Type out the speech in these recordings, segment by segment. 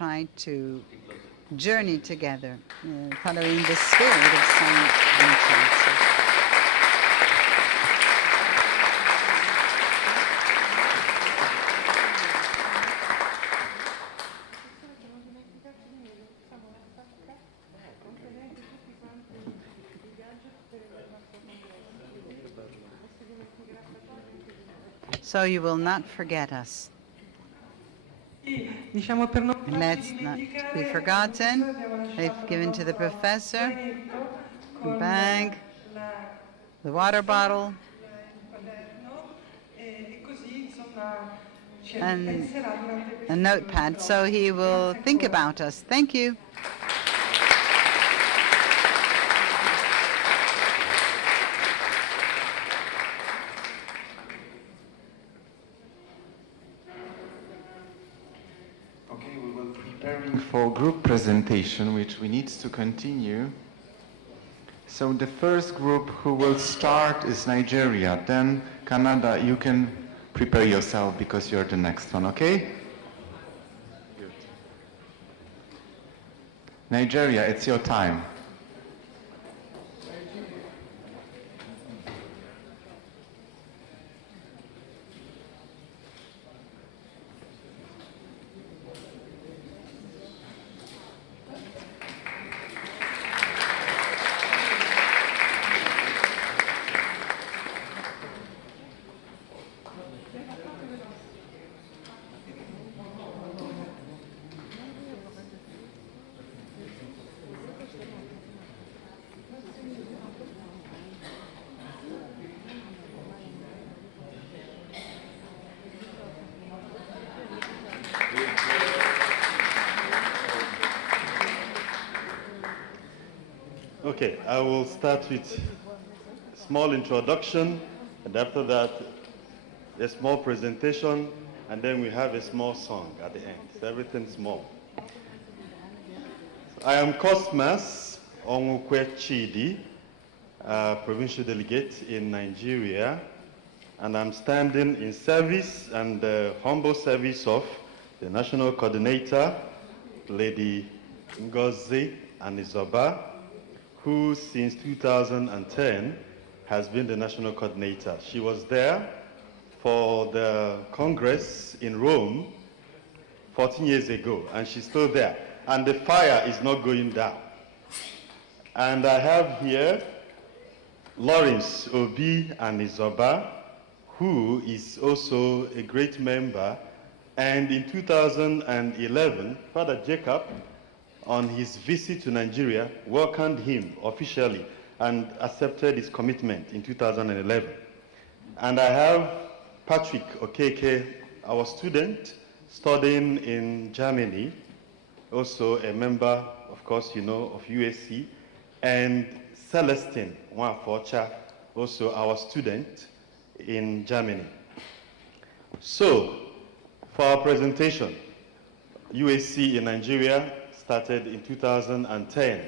try to journey together, following the spirit of Saint Vincent. So you will not forget us. Let's not be forgotten. They've given to the professor the bag, the water bottle, and a notepad, so he will think about us. Thank you. For group presentation, which we need to continue. So the first group who will start is Nigeria. Then Canada, you can prepare yourself because you're the next one, okay? Good. Nigeria, it's your time. Okay, I will start with a small introduction, and after that, a small presentation, and then we have a small song at the end. So everything small. I am Cosmas Onwukwe Chidi, provincial delegate in Nigeria, and I'm standing in service and humble service of the national coordinator, Lady Ngozi Anizoba, who since 2010 has been the national coordinator. She was there for the Congress in Rome 14 years ago, and she's still there. And the fire is not going down. And I have here Lawrence Obi Anizoba, who is also a great member. And in 2011, Father Jacob, on his visit to Nigeria, welcomed him officially and accepted his commitment in 2011. And I have Patrick Okeke, our student, studying in Germany, also a member, of course, you know, of USC, and Celestine Nwafocha, also our student in Germany. So, for our presentation, USC in Nigeria started in 2010.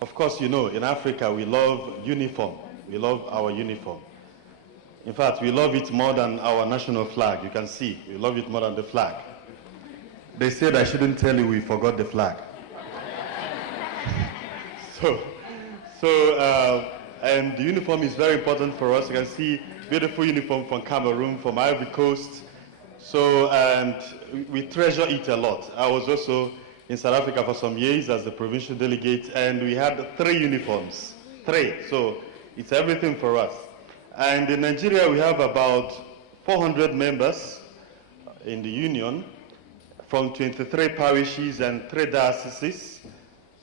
Of course, you know, in Africa, we love uniform. We love our uniform. In fact, we love it more than our national flag. You can see, we love it more than the flag. They said I shouldn't tell you we forgot the flag. And the uniform is very important for us. You can see beautiful uniform from Cameroon, from Ivory Coast. So, and we treasure it a lot. I was also in South Africa for some years as the provincial delegate, and we had 3 uniforms, 3. So it's everything for us. And in Nigeria, we have about 400 members in the union from 23 parishes and 3 dioceses.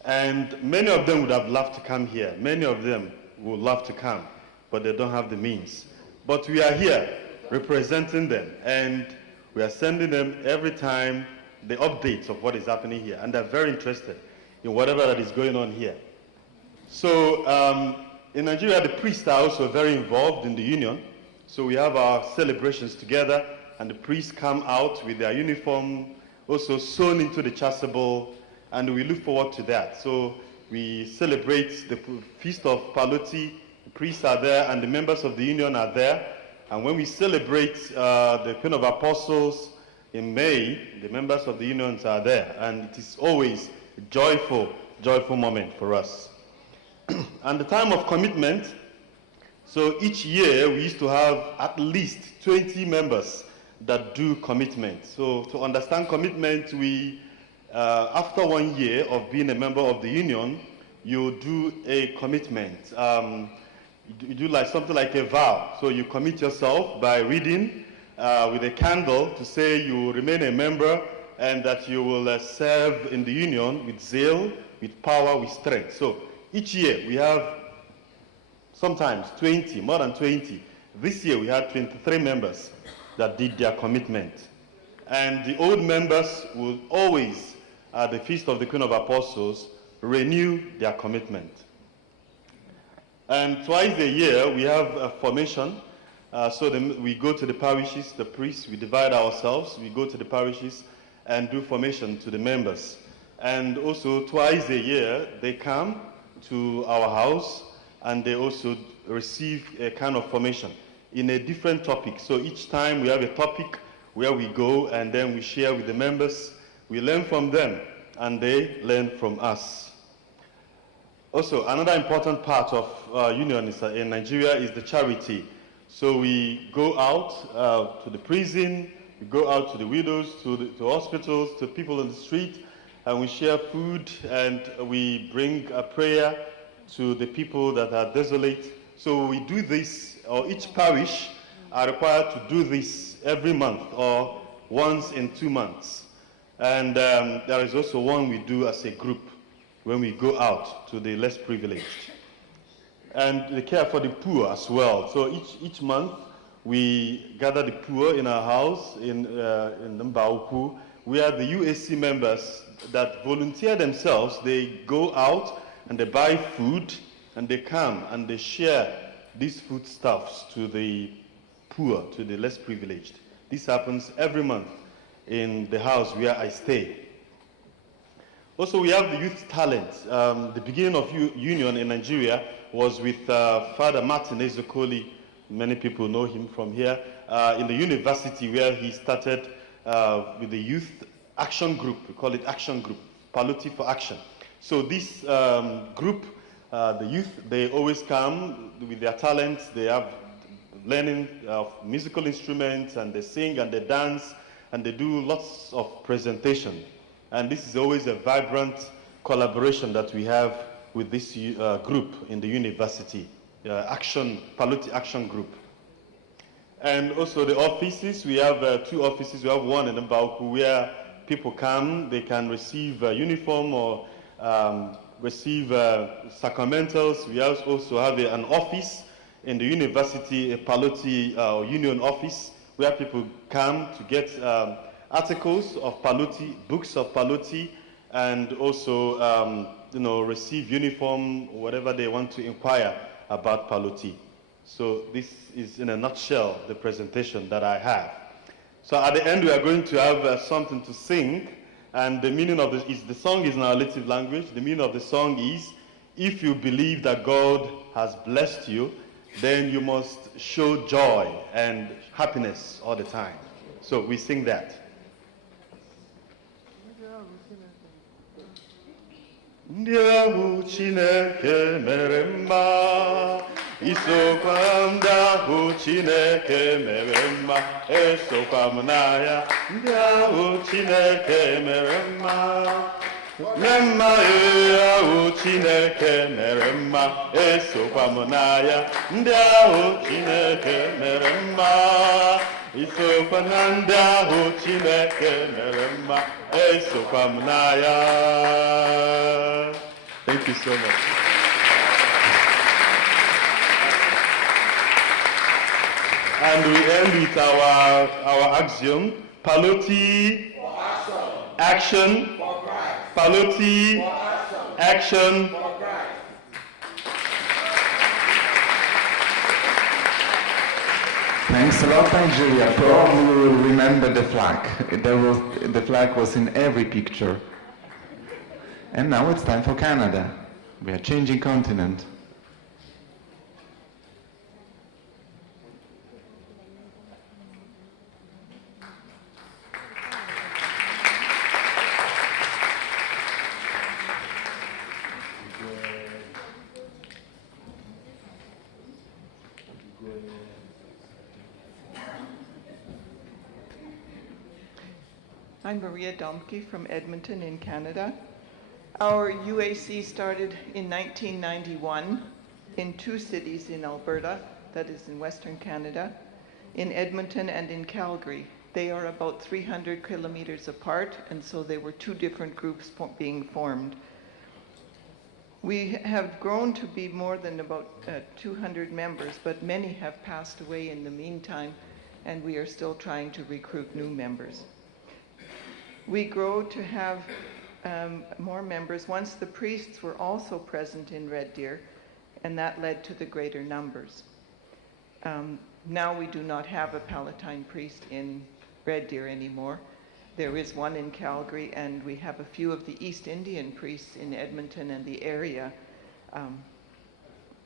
And many of them would have loved to come here. Many of them would love to come, but they don't have the means. But we are here representing them, and we are sending them every time the updates of what is happening here, and they're very interested in whatever that is going on here. So in Nigeria, the priests are also very involved in the union. So we have our celebrations together, and the priests come out with their uniform, also sewn into the chasuble, and we look forward to that. So we celebrate the feast of Pallotti. The priests are there, and the members of the union are there. And when we celebrate the Queen of Apostles, in May, the members of the unions are there, and it is always a joyful moment for us. And the time of commitment, so each year we used to have at least 20 members that do commitment. So to understand commitment, we, after 1 year of being a member of the union, you do a commitment. You do like something like a vow. So you commit yourself by reading with a candle to say you will remain a member and that you will serve in the union with zeal, with power, with strength. So each year we have sometimes 20, more than 20. This year we had 23 members that did their commitment. And the old members will always, at the Feast of the Queen of Apostles, renew their commitment. And twice a year we have a formation. So we go to the parishes, the priests, we divide ourselves, we go to the parishes and do formation to the members. And also twice a year they come to our house and they also receive a kind of formation in a different topic. So each time we have a topic where we go and then we share with the members, we learn from them and they learn from us. Also, another important part of union in Nigeria is the charity. So we go out to the prison, we go out to the widows, to hospitals, to people on the street, and we share food and we bring a prayer to the people that are desolate. So we do this, or each parish are required to do this every month or once in 2 months. And there is also one we do as a group when we go out to the less privileged. And the care for the poor as well. So each month we gather the poor in our house in Mbaupu. We are the UAC members that volunteer themselves. They go out and they buy food and they come and they share these foodstuffs to the poor, to the less privileged. This happens every month in the house where I stay. Also, we have the youth talent. The beginning of union in Nigeria was with Father Martin Ezekoli. Many people know him from here. In the university where he started with the youth action group. We call it action group, Pallotti for action. So this group, the youth, they always come with their talents. They have learning of musical instruments and they sing and they dance and they do lots of presentation. And this is always a vibrant collaboration that we have with this group in the university, Pallotti Action Group. And also the offices, we have 2 offices. We have one in Mbauku where people come, they can receive a uniform or receive sacramentals. We also have an office in the university, a Pallotti union office, where people come to get articles of Pallotti, books of Pallotti, and also receive uniform, whatever they want to inquire about Pallotti. So this is in a nutshell the presentation that I have. So at the end we are going to have something to sing, and the meaning of the song is in our native language. The meaning of the song is, if you believe that God has blessed you, then you must show joy and happiness all the time. So we sing that. Ndiahu Chineke mere mma, isokwa ndahu Chineke mere mma, esokwa m n'aya. Ndiahu Chineke mere mma, memma ahụ Chineke mere mma, esokwa m n'aya. Ndiahu Chineke mere mma, isokwa na ndị ahụ Chineke mere mma, esokwa m n'aya. Thank you so much. And we end with our axiom, Pallotti, action, Pallotti, action. Thanks a lot, Nigeria. Probably you will remember the flag. The flag was in every picture. And now it's time for Canada. We are changing continent. I'm Maria Domke from Edmonton in Canada. Our UAC started in 1991 in 2 cities in Alberta, that is in Western Canada, in Edmonton and in Calgary. They are about 300 kilometers apart, and so there were 2 different groups being formed. We have grown to be more than about 200 members, but many have passed away in the meantime, and we are still trying to recruit new members. We grow to have more members once the priests were also present in Red Deer, and that led to the greater numbers. Now we do not have a Palatine priest in Red Deer anymore. There is one in Calgary, and we have a few of the East Indian priests in Edmonton and the area,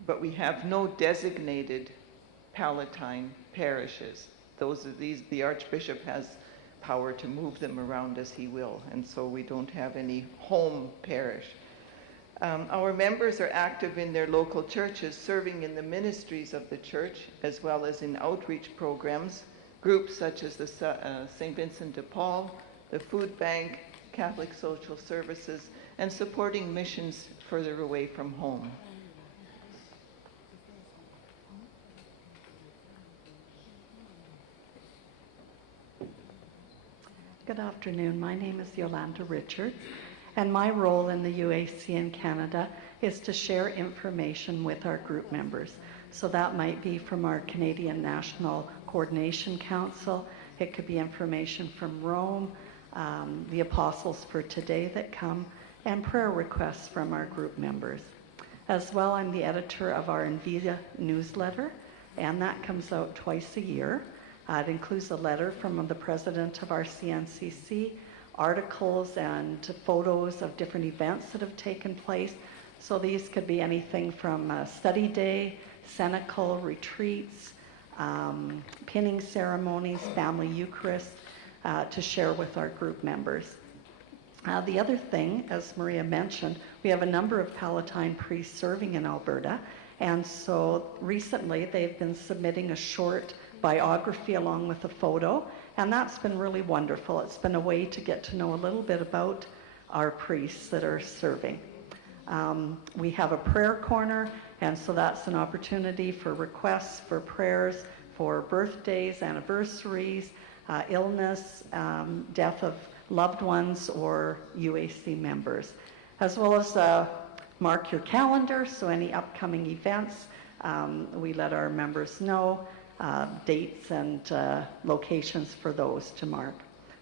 but we have no designated Palatine parishes. The Archbishop has power to move them around as he will, and so we don't have any home parish. Our members are active in their local churches, serving in the ministries of the church, as well as in outreach programs, groups such as the St. Vincent de Paul, the Food Bank, Catholic Social Services, and supporting missions further away from home. Good afternoon. My name is Yolanda Richards, and my role in the UAC in Canada is to share information with our group members. So that might be from our Canadian National Coordination Council. It could be information from Rome, the Apostles for Today that come, and prayer requests from our group members. As well, I'm the editor of our Envia newsletter, and that comes out twice a year. It includes a letter from the president of our CNCC, articles and photos of different events that have taken place. So these could be anything from study day, cenacle retreats, pinning ceremonies, family Eucharist, to share with our group members. The other thing, as Maria mentioned, we have a number of Palatine priests serving in Alberta, and so recently they've been submitting a short biography along with a photo, and that's been really wonderful. It's been a way to get to know a little bit about our priests that are serving. We have a prayer corner, and so that's an opportunity for requests for prayers for birthdays, anniversaries, illness, death of loved ones or UAC members, as well as mark your calendar, so any upcoming events, we let our members know, dates and locations for those to mark.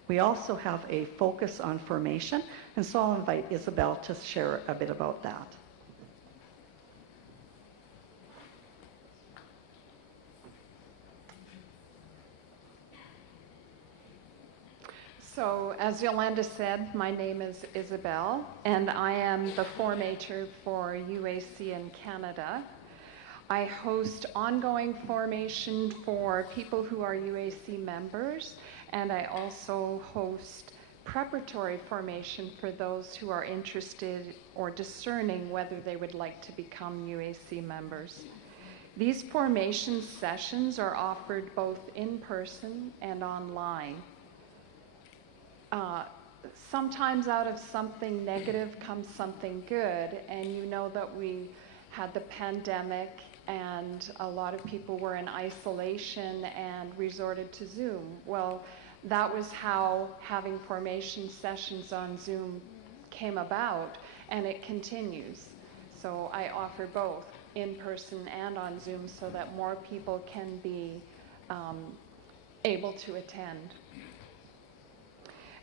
We also have a focus on formation, and so I'll invite Isabel to share a bit about that. So, as Yolanda said, my name is Isabel, and I am the formator for UAC in Canada. I host ongoing formation for people who are UAC members, and I also host preparatory formation for those who are interested or discerning whether they would like to become UAC members. These formation sessions are offered both in person and online. Sometimes out of something negative comes something good, and you know that we had the pandemic and a lot of people were in isolation and resorted to Zoom. Well, that was how having formation sessions on Zoom came about, and it continues. So I offer both in person and on Zoom so that more people can be able to attend.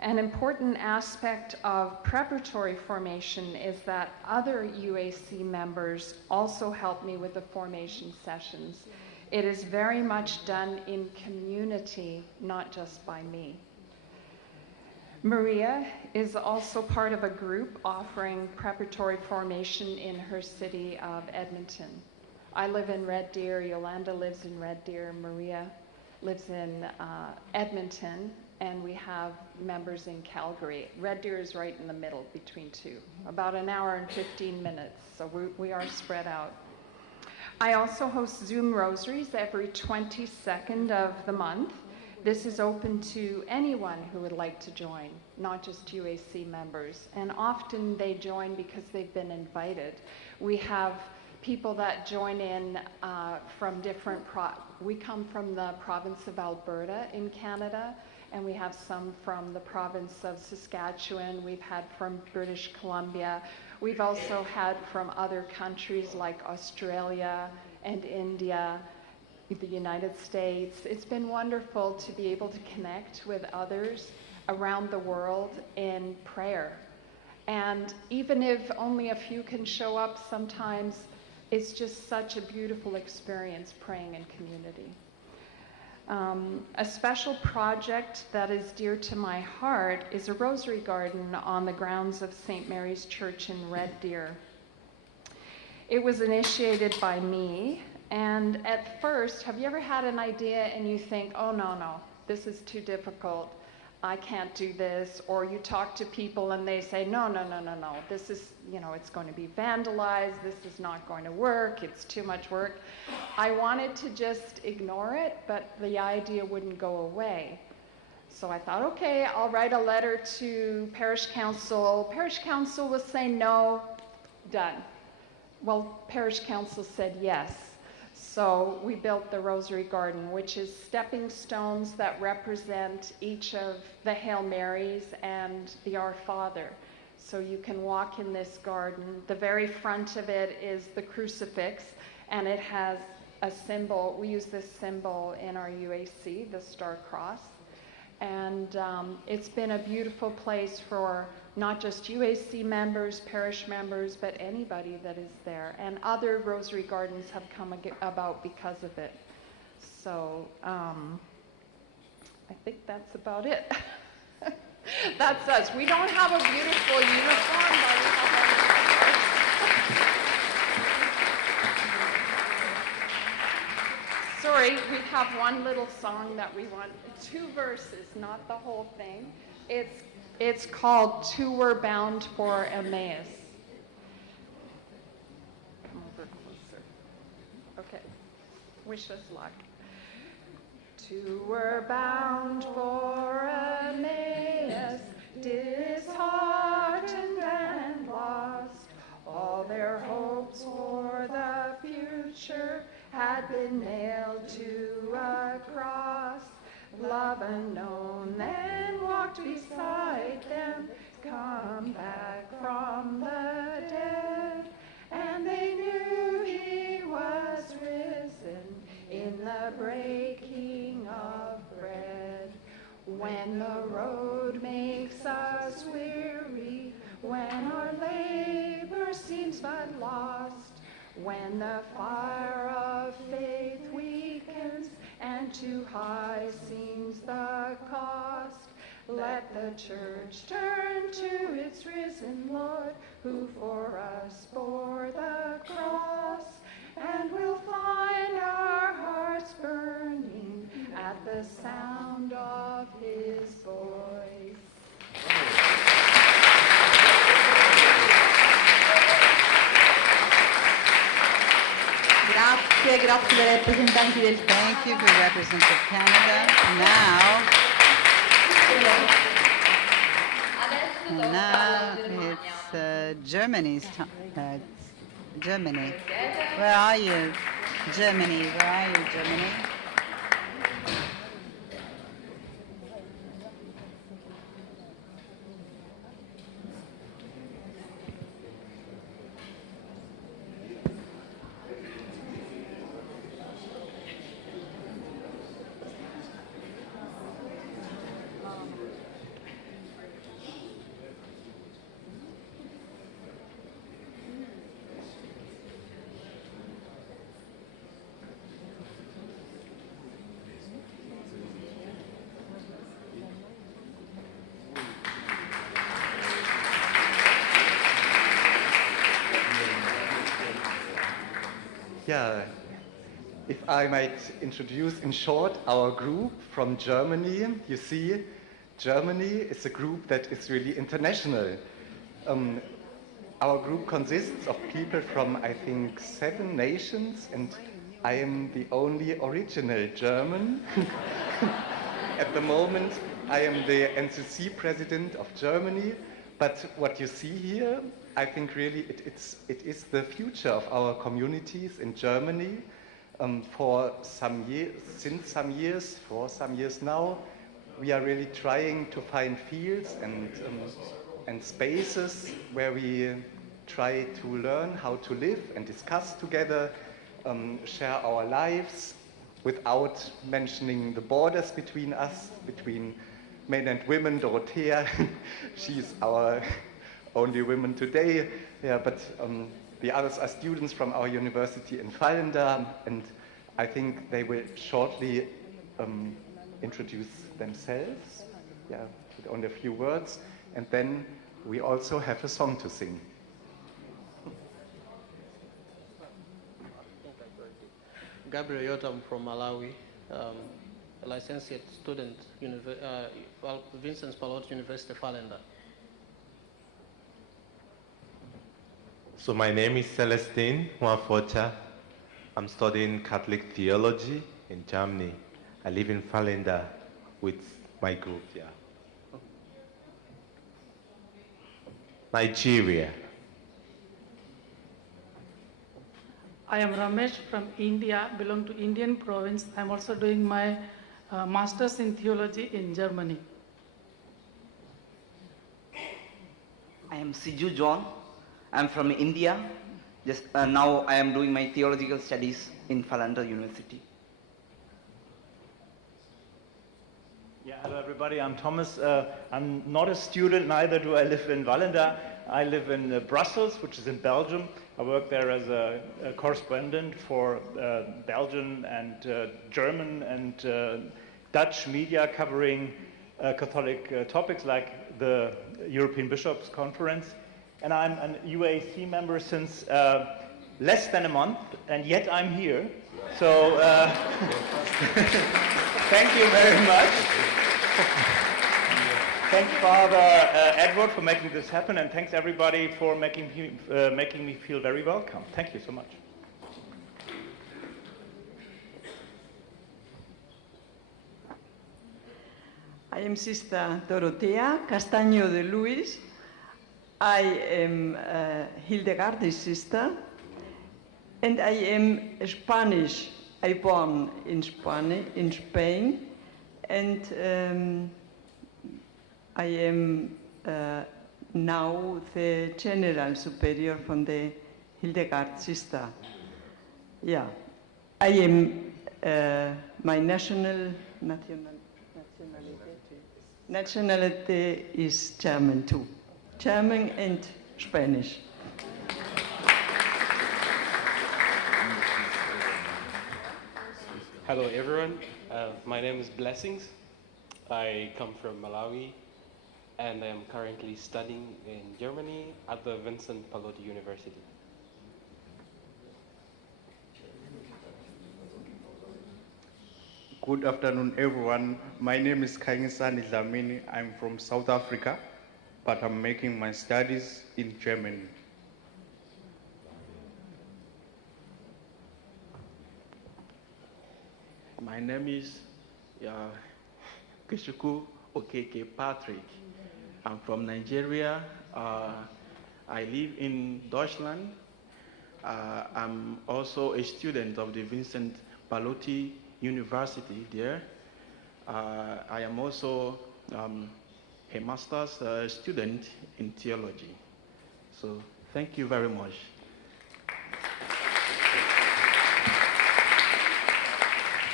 An important aspect of preparatory formation is that other UAC members also help me with the formation sessions. It is very much done in community, not just by me. Maria is also part of a group offering preparatory formation in her city of Edmonton. I live in Red Deer, Yolanda lives in Red Deer, Maria lives in Edmonton, and we have members in Calgary. Red Deer is right in the middle between two, about an hour and 15 minutes, so we are spread out. I also host Zoom rosaries every 22nd of the month, This is open to anyone who would like to join, not just UAC members. And often they join because they've been invited. We have people that join in from different, we come from the province of Alberta in Canada, and we have some from the province of Saskatchewan. We've had from British Columbia. We've also had from other countries like Australia and India, the United States. It's been wonderful to be able to connect with others around the world in prayer. And even if only a few can show up, sometimes it's just such a beautiful experience praying in community. A special project that is dear to my heart is a rosary garden on the grounds of St. Mary's Church in Red Deer. It was initiated by me, and at first, have you ever had an idea and you think, oh no, this is too difficult, I can't do this, or you talk to people and they say, no, this is, it's going to be vandalized, this is not going to work, it's too much work. I wanted to just ignore it, but the idea wouldn't go away. So I thought, okay, I'll write a letter to Parish Council. Parish Council will say no, done. Well, Parish Council said yes. So we built the Rosary Garden, which is stepping stones that represent each of the Hail Marys and the Our Father. So you can walk in this garden. The very front of it is the crucifix, and it has a symbol. We use this symbol in our UAC, the Star Cross. And it's been a beautiful place for not just UAC members, parish members, but anybody that is there. And other Rosary Gardens have come about because of it. So I think that's about it. That's us. We don't have a beautiful uniform, but we have our Sorry, we have one little song that we want, 2 verses, not the whole thing. It's called Two Were Bound for Emmaus. Come over closer. Okay. Wish us luck. 2 were bound for Emmaus, disheartened and lost. All their hopes for the future had been nailed to a cross. Love unknown then walked beside them, come back from the dead, and they knew he was risen in the breaking of bread. When the road makes us weary, when our labor seems but lost, when the fire of faith weakens and too high seems the cost, let the church turn to its risen Lord, who for us bore the cross, and we'll find our hearts burning at the sound of his voice. Thank you for representative Canada. Now it's Germany's time. Germany. Where are you? Germany. Where are you, Germany? Yeah, if I might introduce in short our group from Germany. You see, Germany is a group that is really international. Our group consists of people from, I think, 7 nations, and I am the only original German. At the moment, I am the NCC president of Germany, but what you see here, I think really it is the future of our communities in Germany. For some years now, we are really trying to find fields and spaces where we try to learn how to live and discuss together, share our lives without mentioning the borders between us, between men and women. Dorothea, she's our only woman today, yeah, but the others are students from our university in Fallenda, and I think they will shortly introduce themselves, yeah, with only a few words, and then we also have a song to sing. Gabriel Yota, I'm from Malawi, a licensed student, Vincent Pallotti University, Fallenda. So my name is Celestine Mwafocha. I'm studying Catholic theology in Germany. I live in Fallenda with my group, yeah. Nigeria. I am Ramesh from India, belong to Indian province. I'm also doing my master's in theology in Germany. I am Siju John. I'm from India. Just now I am doing my theological studies in Fallenda University. Yeah, hello everybody, I'm Thomas. I'm not a student, neither do I live in Fallenda. I live in Brussels, which is in Belgium. I work there as a correspondent for Belgian and German and Dutch media covering Catholic topics like the European Bishops' Conference. And I'm an UAC member since less than a month, and yet I'm here. So thank you very much. Thanks, Father Edward, for making this happen, and thanks everybody for making me feel very welcome. Thank you so much. I am Sister Dorothea Castaño de Luis. I am Hildegard's sister, and I am Spanish. I born in Spain, and I am now the General Superior from the Hildegard sister. Yeah, I am my nationality is German too. German and Spanish. Hello everyone, my name is Blessings. I come from Malawi and I am currently studying in Germany at the Vincent Pallotti University. Good afternoon everyone. My name is Kainisani Dlamini. I'm from South Africa, but I'm making my studies in Germany. My name is Kishuku Okeke Patrick. I'm from Nigeria. I live in Deutschland. I'm also a student of the Vincent Pallotti University there. I am also a master's student in theology. So thank you very much.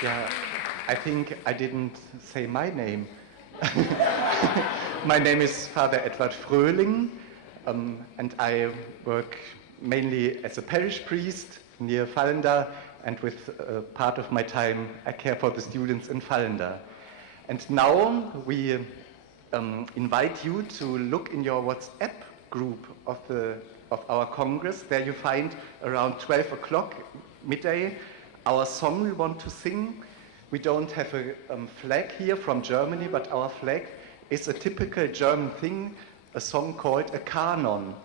Yeah, I think I didn't say my name. My name is Father Edward Fröhling, and I work mainly as a parish priest near Fallenda, and with part of my time I care for the students in Fallenda. And now we invite you to look in your WhatsApp group of our Congress. There you find around 12 o'clock midday our song we want to sing. We don't have a flag here from Germany, but our flag is a typical German thing, a song called a canon.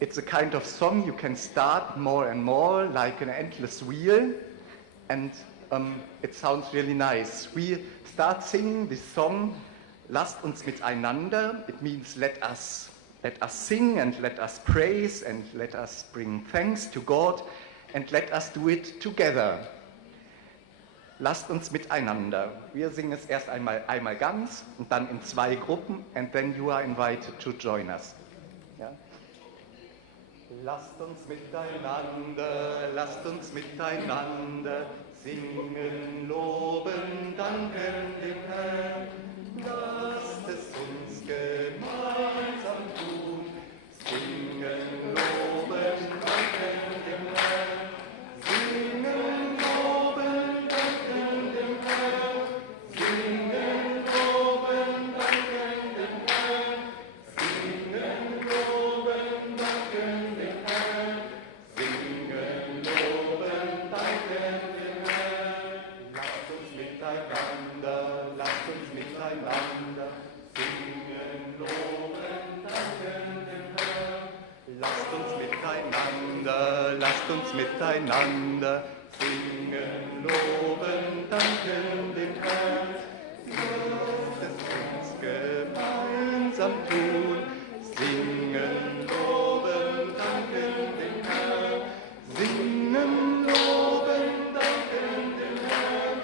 It's a kind of song you can start more and more, like an endless wheel, and it sounds really nice. We start singing this song, Lasst uns miteinander. It means let us sing and let us praise and let us bring thanks to God and let us do it together. Lasst uns miteinander. Wir singen es erst einmal ganz und dann in 2 Gruppen, and then you are invited to join us. Ja? Lasst uns miteinander singen, loben, danken dem Herrn. Lasst es uns gemeinsam tun, singen, loben, danken dem Herrn. Singen, loben, danken dem Herrn. Singen, loben, danken dem Herrn. Singen, loben, danken dem Herrn. Singen, loben, danken dem Herrn. Lasst uns miteinander singen, loben, danken dem Herrn. Lasst uns miteinander singen, loben, danken dem Herrn. Lasst es uns gemeinsam tun, singen, loben, danken dem Herrn. Singen, loben, danken dem Herrn.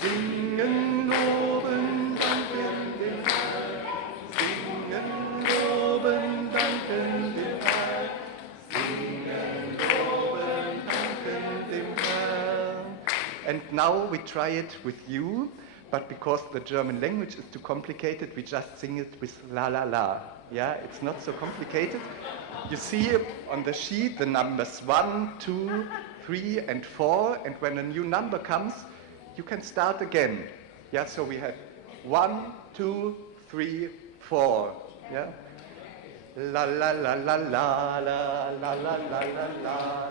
Singen, loben, danken dem Herrn. Singen, loben, danken dem Herrn. Singen, loben, danken dem Herrn. And now we try it with you, but because the German language is too complicated, we just sing it with la la la. Yeah, it's not so complicated. You see on the sheet the numbers 1, 2, 3, and 4, and when a new number comes, you can start again. Yeah, so we have 1, 2, 3, 4. Yeah. La la la la la la la la la la la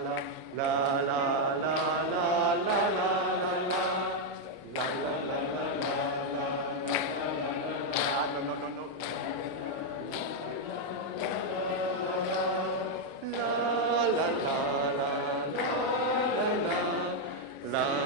la la la la la la. La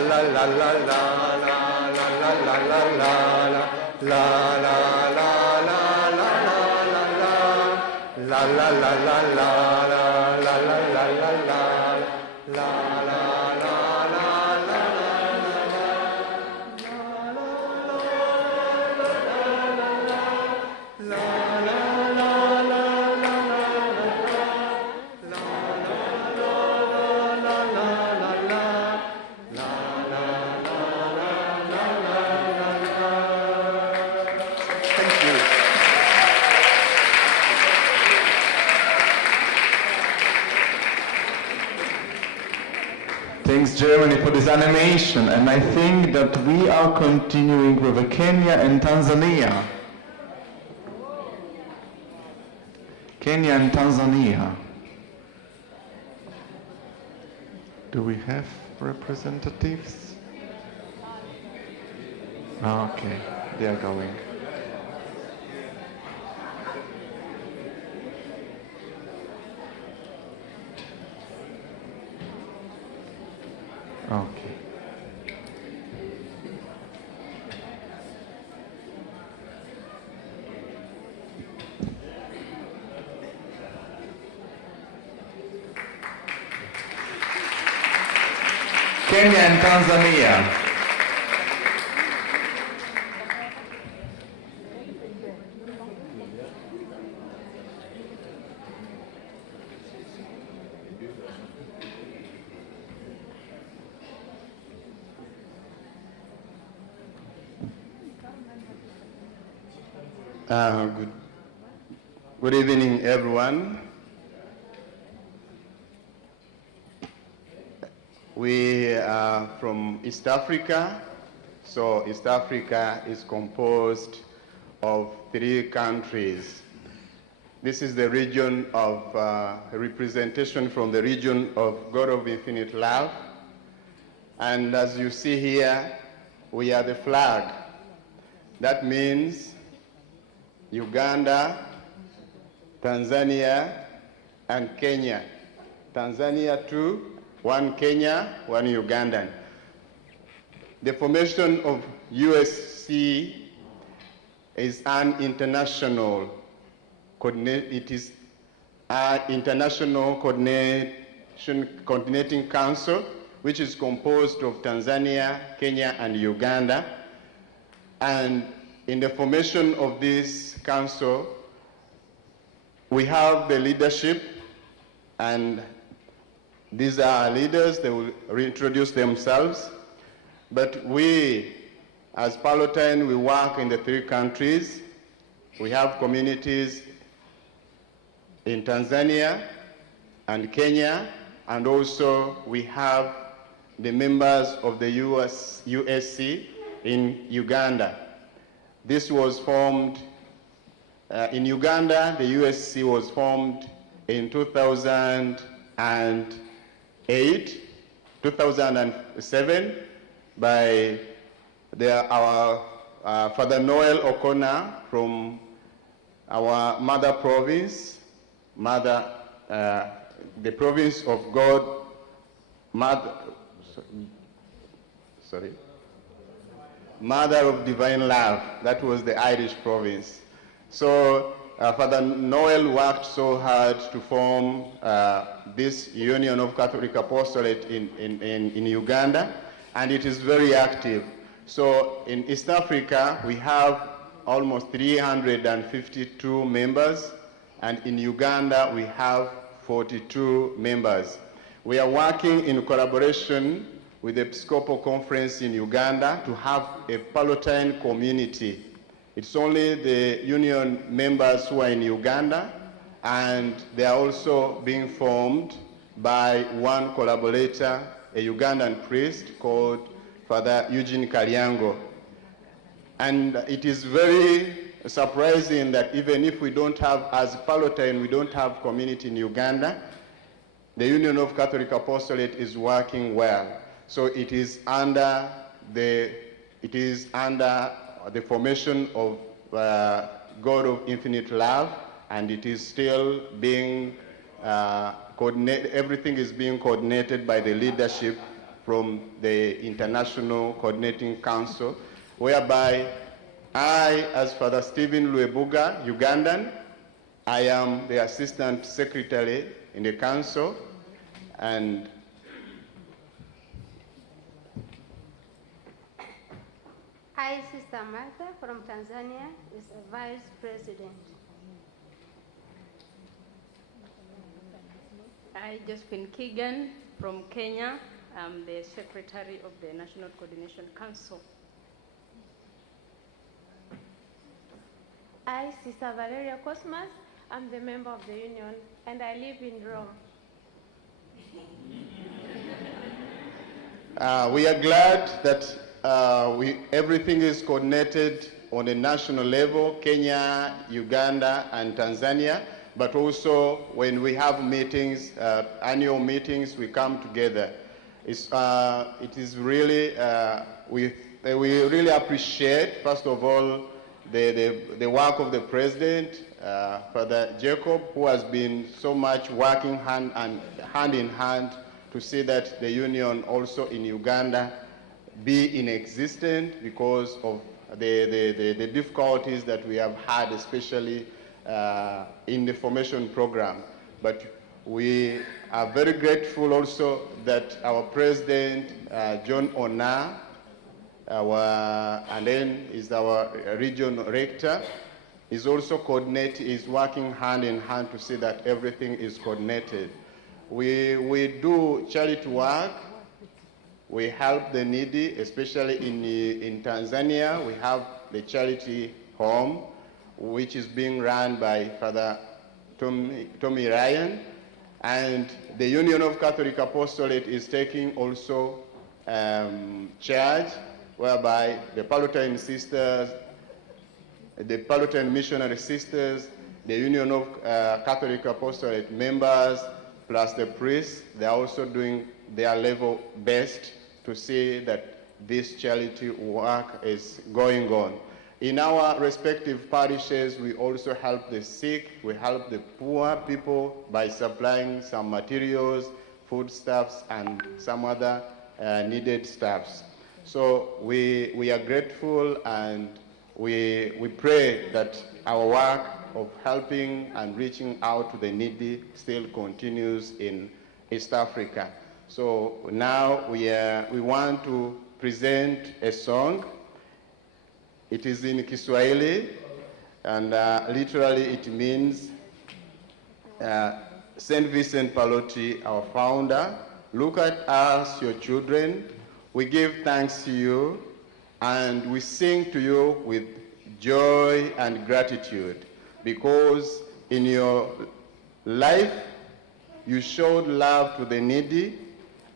la la la la la la la la la la la la la la la la la la la Thanks Germany for this animation, and I think that we are continuing with Kenya and Tanzania. Kenya and Tanzania. Do we have representatives? Okay, they are going. Okay. Kenya and Tanzania. Good evening, everyone. We are from East Africa. So East Africa is composed of 3 countries. This is the region of representation from the region of God of Infinite Love. And as you see here, we are the flag. That means Uganda, Tanzania, and Kenya. Tanzania 2, 1 Kenya, 1 Ugandan. The formation of USC is an international international coordinating council, which is composed of Tanzania, Kenya, and Uganda. And in the formation of this council, we have the leadership, and these are our leaders. They will reintroduce themselves. But we, as Pallotti, we work in the 3 countries. We have communities in Tanzania and Kenya, and also we have the members of the USC in Uganda. This was formed in Uganda. The USC was formed in 2007 by our Father Noel O'Connor from our mother province, the province of God, Mother of Divine Love. That was the Irish province. So Father Noel worked so hard to form this Union of Catholic Apostolate in Uganda, and it is very active. So in East Africa, we have almost 352 members, and in Uganda, we have 42 members. We are working in collaboration with the Episcopal Conference in Uganda to have a Pallotti community. It's only the union members who are in Uganda, and they are also being formed by one collaborator, a Ugandan priest called Father Eugene Kalyango. And it is very surprising that even if we don't have, as Pallotti, we don't have community in Uganda, the Union of Catholic Apostolate is working well. So it is under the formation of God of Infinite Love, and it is still being coordinated. Everything is being coordinated by the leadership from the International Coordinating Council, whereby I, as Father Stephen Luebuga, Ugandan, I am the Assistant Secretary in the Council, and I, Sister Martha from Tanzania, is a Vice President. I, Josephine Keegan from Kenya, I'm the Secretary of the National Coordination Council. I, Sister Valeria Cosmas, I'm the member of the Union, and I live in Rome. We are glad that everything is coordinated on a national level, Kenya, Uganda, and Tanzania, but also when we have meetings, annual meetings, we come together. It is really, we really appreciate, first of all, the work of the President, Father Jacob, who has been so much working hand in hand to see that the Union also in Uganda be in existence because of the difficulties that we have had, especially in the formation program. But we are very grateful also that our President, John Ona, and then is our regional rector, is also is working hand in hand to see that everything is coordinated. We do charity work. We help the needy, especially in Tanzania. We have the charity home, which is being run by Father Tommy Ryan, and the Union of Catholic Apostolate is taking also charge, whereby the Pallotti sisters, the Pallotti missionary sisters, the Union of Catholic Apostolate members, plus the priests, they are also doing their level best to see that this charity work is going on. In our respective parishes, we also help the sick, we help the poor people by supplying some materials, foodstuffs, and some other needed stuffs. So we are grateful, and we pray that our work of helping and reaching out to the needy still continues in East Africa. So now we want to present a song. It is in Kiswahili, and literally it means St. Vincent Pallotti, our founder, look at us, your children. We give thanks to you, and we sing to you with joy and gratitude, because in your life you showed love to the needy,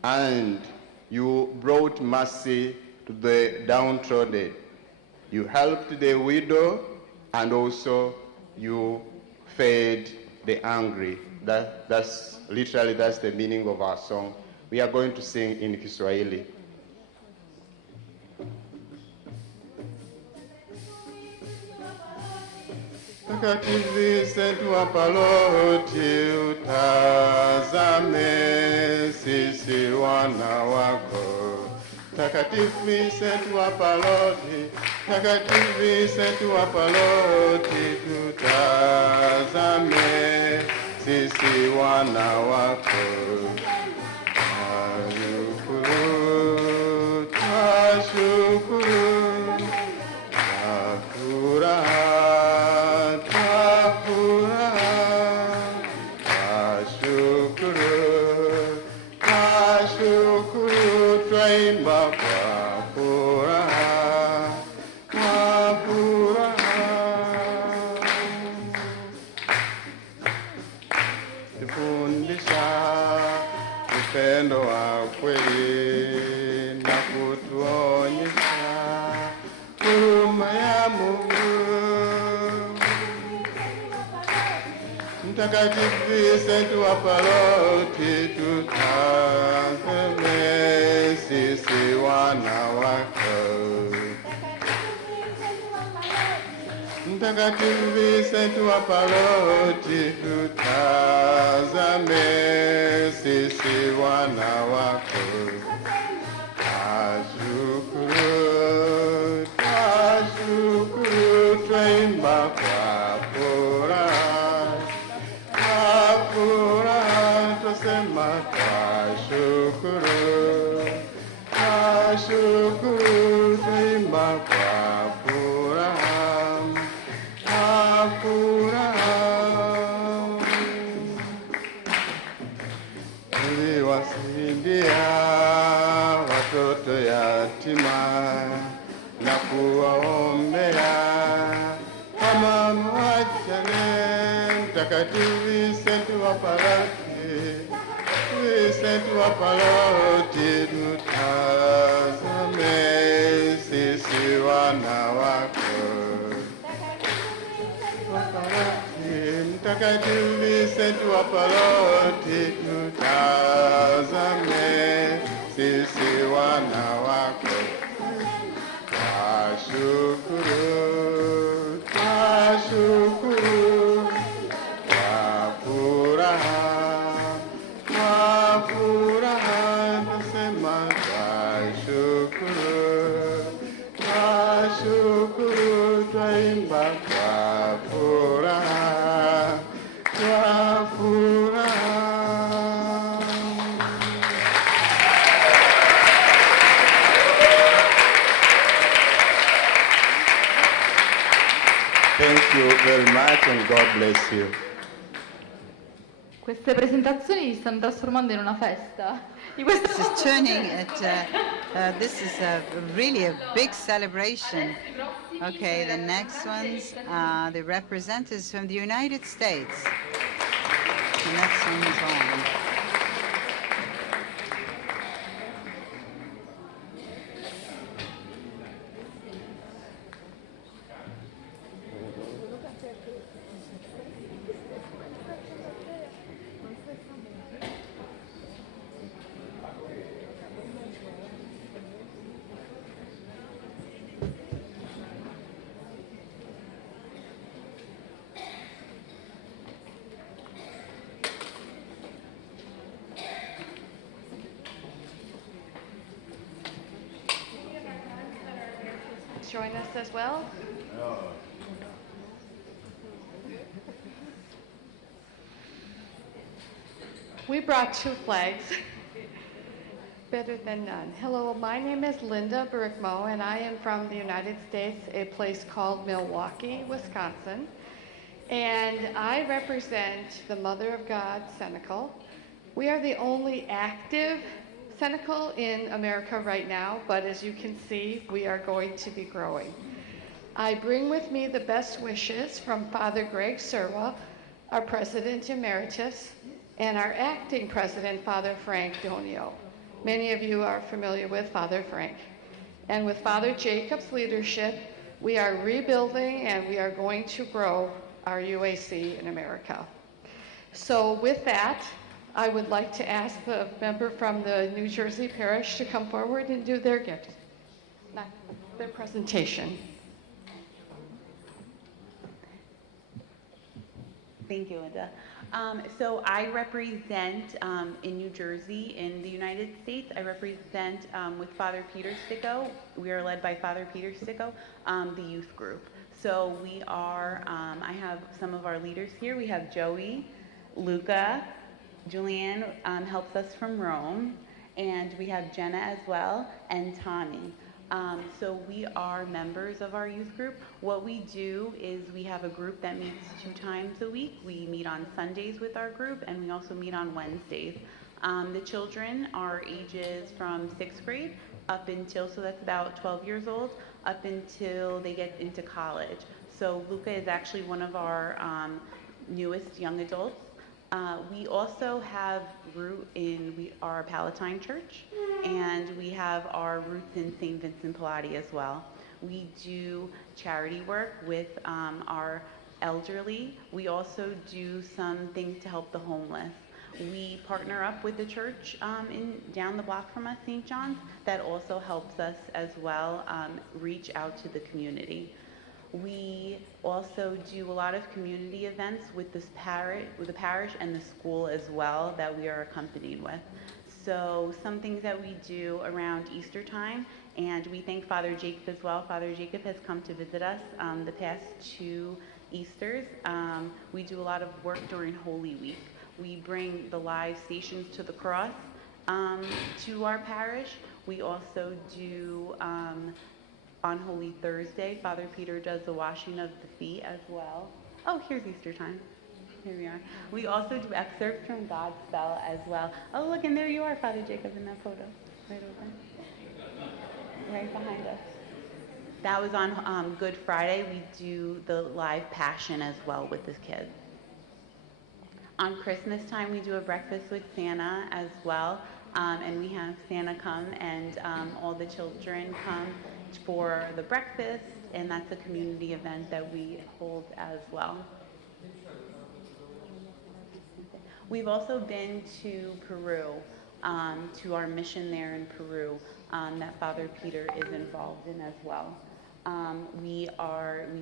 and you brought mercy to the downtrodden. You helped the widow, and also you fed the hungry. That's literally, that's the meaning of our song. We are going to sing in Kiswahili. Mtakatifu Vincent wa Pallotti, utazame sisi wana wako. Mtakatifu Vincent wa Pallotti, Mtakatifu Vincent wa Pallotti, tutazame sisi wana wako. Twashukuru, upendo wa kweli na kutuonyesha huruma ya Mungu. Mtakatifu Vincent wa Pallotti, tutazame sisi wana wako. Mtakatifu Vincent wa Pallotti, tutazame sisi wana wako. Twashukuru, twashukuru, twaimba kwa furaha, twasema twashukuru, twashukuru, twaimba kwa furaha. Uliwasaidia watoto yatima na kuwaombea kama wajane. Mtakatifu Vincent wa Pallotti, Vincent wa Pallotti, tutazame sisi wana wako. Mtakatifu Vincent wa Pallotti, tutazame sisi wana wako. Twashukuru, twashukuru, twafuraha, twafuraha, twasema twashukuru, twashukuru, twaimba kwa furaha, kwa furaha. Thank you very much, and God bless you. Queste presentazioni si stanno trasformando in una festa. This is turning this is really a big celebration. Okay, the next ones are the representatives from the United States. the next one's on. Join us as well. We brought 2 flags. Better than none. Hello, my name is Linda Bergmo, and I am from the United States, a place called Milwaukee, Wisconsin. And I represent the Mother of God Cenacle. We are the only active Cenacle in America right now, but as you can see, we are going to be growing. I bring with me the best wishes from Father Greg Serwa, our President Emeritus, and our acting President, Father Frank Donio. Many of you are familiar with Father Frank. And with Father Jacob's leadership, we are rebuilding and we are going to grow our UAC in America. So with that, I would like to ask the member from the New Jersey parish to come forward and do their gift, their presentation. Thank you, Linda. So I represent in New Jersey, in the United States, I represent with Father Peter Sticco. We are led by Father Peter Sticco, the youth group. So we are, I have some of our leaders here. We have Joey, Luca, Julianne helps us from Rome, and we have Jenna as well, and Tommy. So we are members of our youth group. What we do is we have a group that meets 2 times a week. We meet on Sundays with our group, and we also meet on Wednesdays. The children are ages from 6th grade up until, so that's about 12 years old, up until they get into college. So Luca is actually one of our newest young adults. We also have root in our Palatine Church, and we have our roots in St. Vincent Pallotti as well. We do charity work with our elderly. We also do some things to help the homeless. We partner up with the church down the block from us, St. John's, that also helps us as well reach out to the community. We also do a lot of community events with the parish and the school as well that we are accompanied with. So some things that we do around Easter time, and we thank Father Jacob as well. Father Jacob has come to visit us the past 2 Easters. We do a lot of work during Holy Week. We bring the live stations to the cross to our parish. We also do on Holy Thursday, Father Peter does the washing of the feet as well. Oh, here's Easter time. Here we are. We also do excerpts from God's Spell as well. Oh, look, and there you are, Father Jacob, in that photo. Right over. Right behind us. That was on Good Friday. We do the live Passion as well with the kids. On Christmas time, we do a breakfast with Santa as well. And we have Santa come, and all the children come for the breakfast, and that's a community event that we hold as well. We've also been to Peru, to our mission there in Peru that Father Peter is involved in as well. We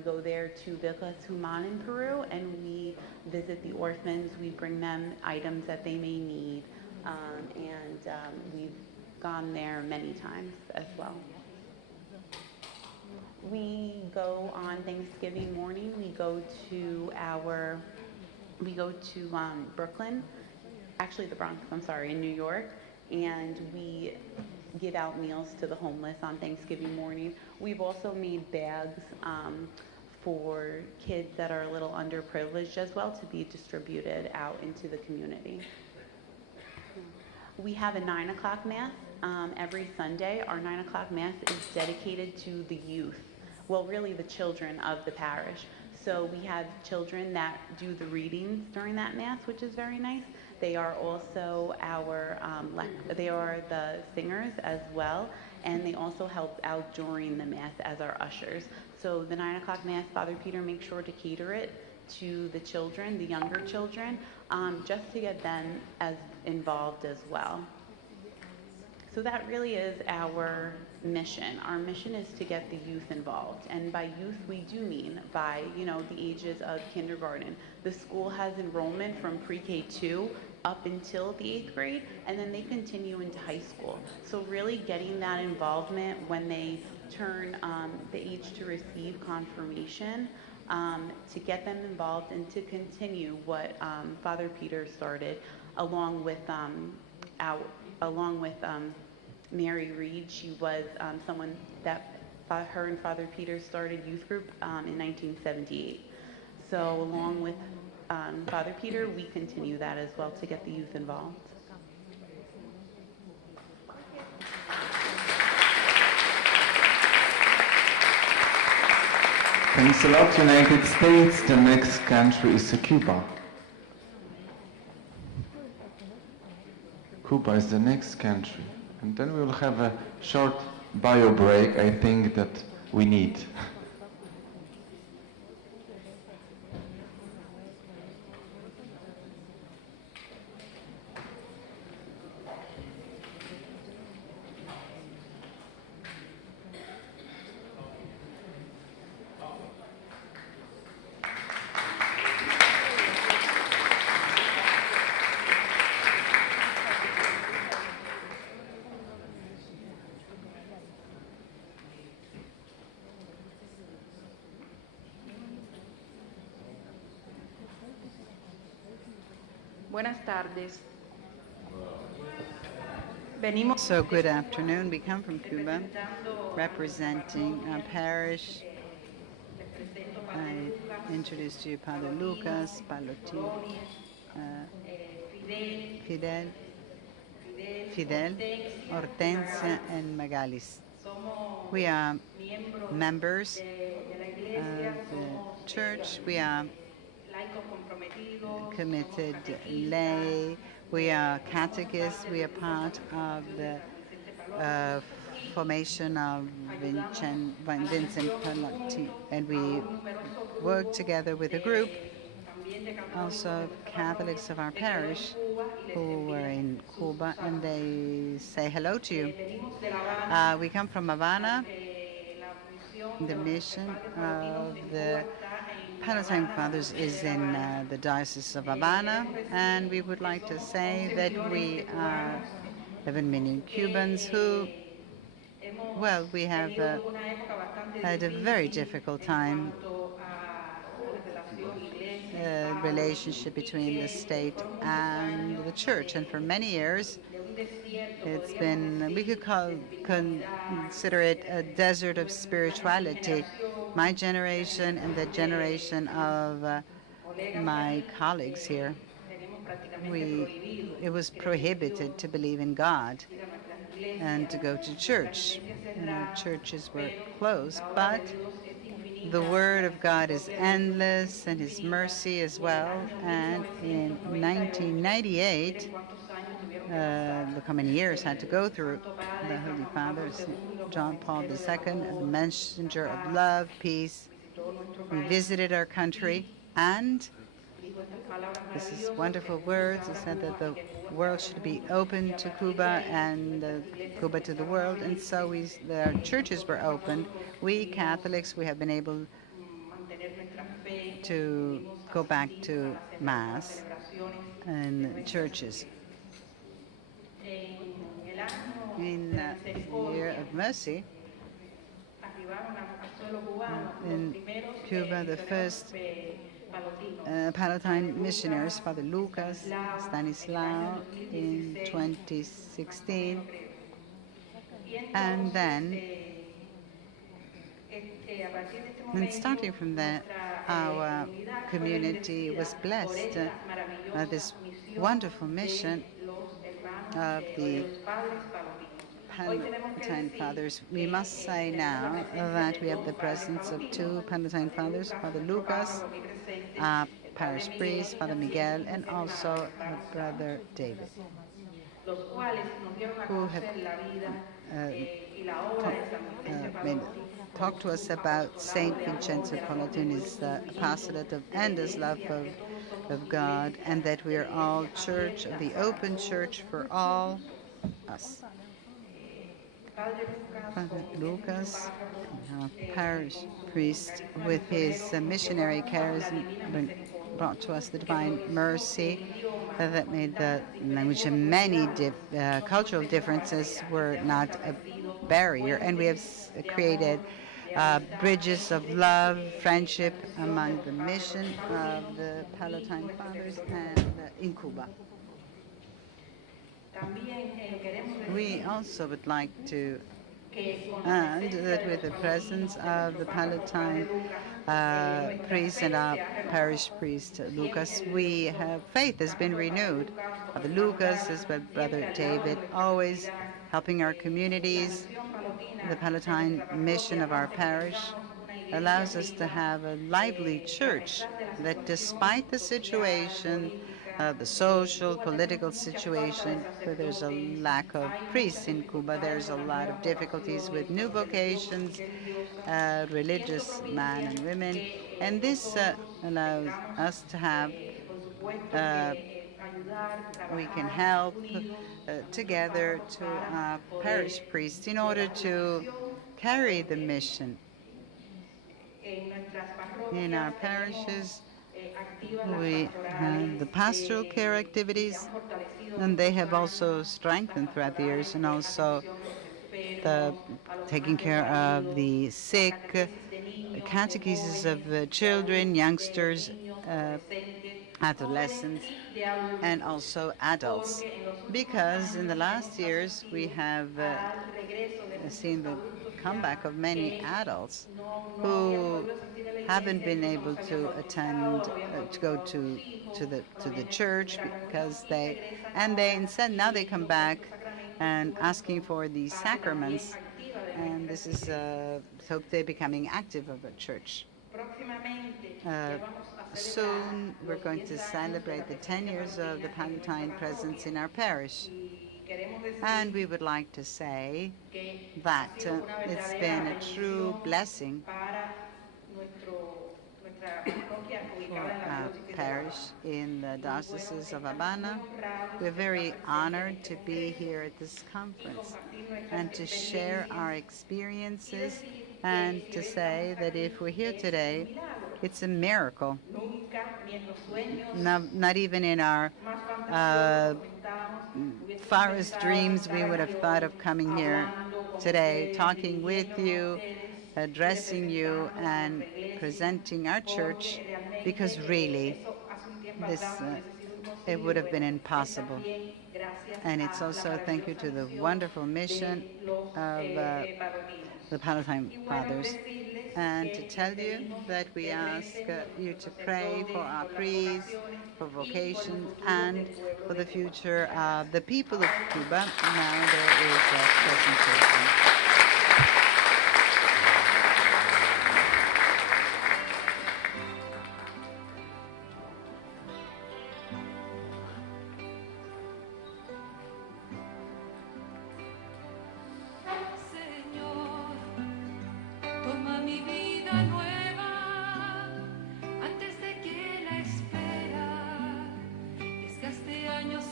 go there to Villas Human in Peru, and we visit the orphans. We bring them items that they may need, and we've gone there many times as well. We go on Thanksgiving morning. We go to Brooklyn, actually the Bronx, I'm sorry, in New York, and we give out meals to the homeless on Thanksgiving morning. We've also made bags for kids that are a little underprivileged as well to be distributed out into the community. We have a 9 o'clock Mass every Sunday. Our 9 o'clock Mass is dedicated to the youth. Well, really the children of the parish. So we have children that do the readings during that Mass, which is very nice. They are also they are the singers as well, and they also help out during the Mass as our ushers. So the 9 o'clock Mass, Father Peter makes sure to cater it to the children, the younger children, just to get them as involved as well. So that really is our mission. Our mission is to get the youth involved. And by youth, we do mean by, the ages of kindergarten. The school has enrollment from pre-K2 up until the 8th grade, and then they continue into high school. So really getting that involvement when they turn the age to receive confirmation, to get them involved and to continue what Father Peter started, along with Mary Reed. She was someone that her and Father Peter started youth group in 1978. So along with Father Peter, we continue that as well to get the youth involved. Thanks a lot, United States. The next country is Cuba. Cuba is the next country. And then we will have a short bio break, I think, that we need. Buenas tardes. So good afternoon. We come from Cuba, representing our parish. I introduced to you Padre Lucas, Pallotti, Fidel, Hortensia, and Magalis. We are members of the church. We are committed lay. We are catechists. We are part of the formation of Vincent Pallotti, and we work together with a group also of Catholics of our parish who were in Cuba, and they say hello to you. We come from Havana. The mission of the Patronem Fathers is in the Diocese of Havana, and we would like to say that we are 11 million Cubans who, well, we have had a very difficult time, relationship between the state and the church, and for many years it's been, we could consider it a desert of spirituality. My generation and the generation of my colleagues here, it was prohibited to believe in God and to go to church. And our churches were closed, but the Word of God is endless and His mercy as well. And in 1998, look how many years had to go through, the Holy Fathers, John Paul II, the messenger of love, peace. He visited our country, and this is wonderful words. He said that the world should be open to Cuba and Cuba to the world, and so our churches were opened. We Catholics, we have been able to go back to Mass and churches. In the year of mercy, in Cuba, the first Palatine missionaries, Father Lucas, Stanislao, in 2016, and then, starting from there, our community was blessed by this wonderful mission of the Palatine Fathers. We must say now that we have the presence of two Palatine Fathers, Father Lucas, parish priest, Father Miguel, and also Brother David, who have talked to us about Saint Vincenzo Pallotti and his apostolate of endless love of God, and that we are all church of the open church for all us. Father Lucas, parish priest, with his missionary charism, brought to us the divine mercy that made the language and many cultural differences were not a barrier, and we have created bridges of love, friendship among the mission of the Palatine Fathers and in Cuba. We also would like to add that with the presence of the Palatine priest and our parish priest Lucas, faith has been renewed. Father Lucas, as well Brother David, always helping our communities. The Palatine mission of our parish allows us to have a lively church that, despite the situation, the social, political situation, where there's a lack of priests in Cuba, there's a lot of difficulties with new vocations, religious men and women, and this allows us to have, we can help together to parish priests in order to carry the mission. In our parishes, we have the pastoral care activities, and they have also strengthened throughout the years, and also the taking care of the sick, catechesis of children, youngsters, adolescents, and also adults. Because in the last years we have seen the comeback of many adults who haven't been able to attend, to go to the church because instead now they come back and asking for the sacraments, and this is so they're becoming active of a church. Soon we're going to celebrate the 10 years of the Palatine presence in our parish. And we would like to say that it's been a true blessing for our parish in the Diocese of Habana. We're very honored to be here at this conference and to share our experiences and to say that if we're here today, it's a miracle. Not even in our farthest dreams we would have thought of coming here today, talking with you, addressing you, and presenting our church, because really it would have been impossible. And it's also thank you to the wonderful mission of the Palatine Fathers. And to tell you that we ask you to pray for our priests, for vocations, and for the future of the people of Cuba. Now there is a presentation.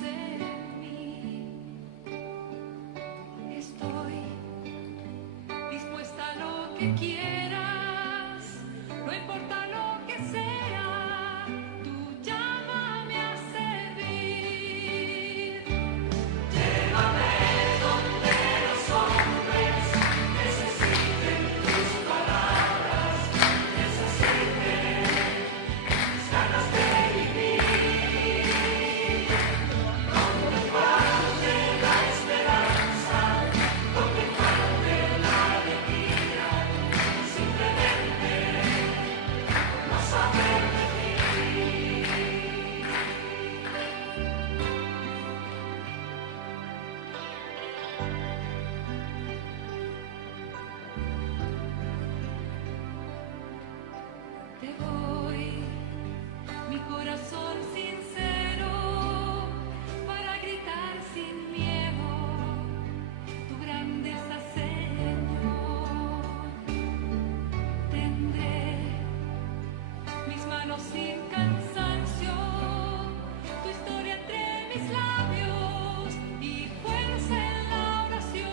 Sin Te doy mi corazón sincero para gritar sin miedo tu grandeza, Señor. Tendré mis manos sin cansancio, tu historia entre mis labios y fuerza en la oración.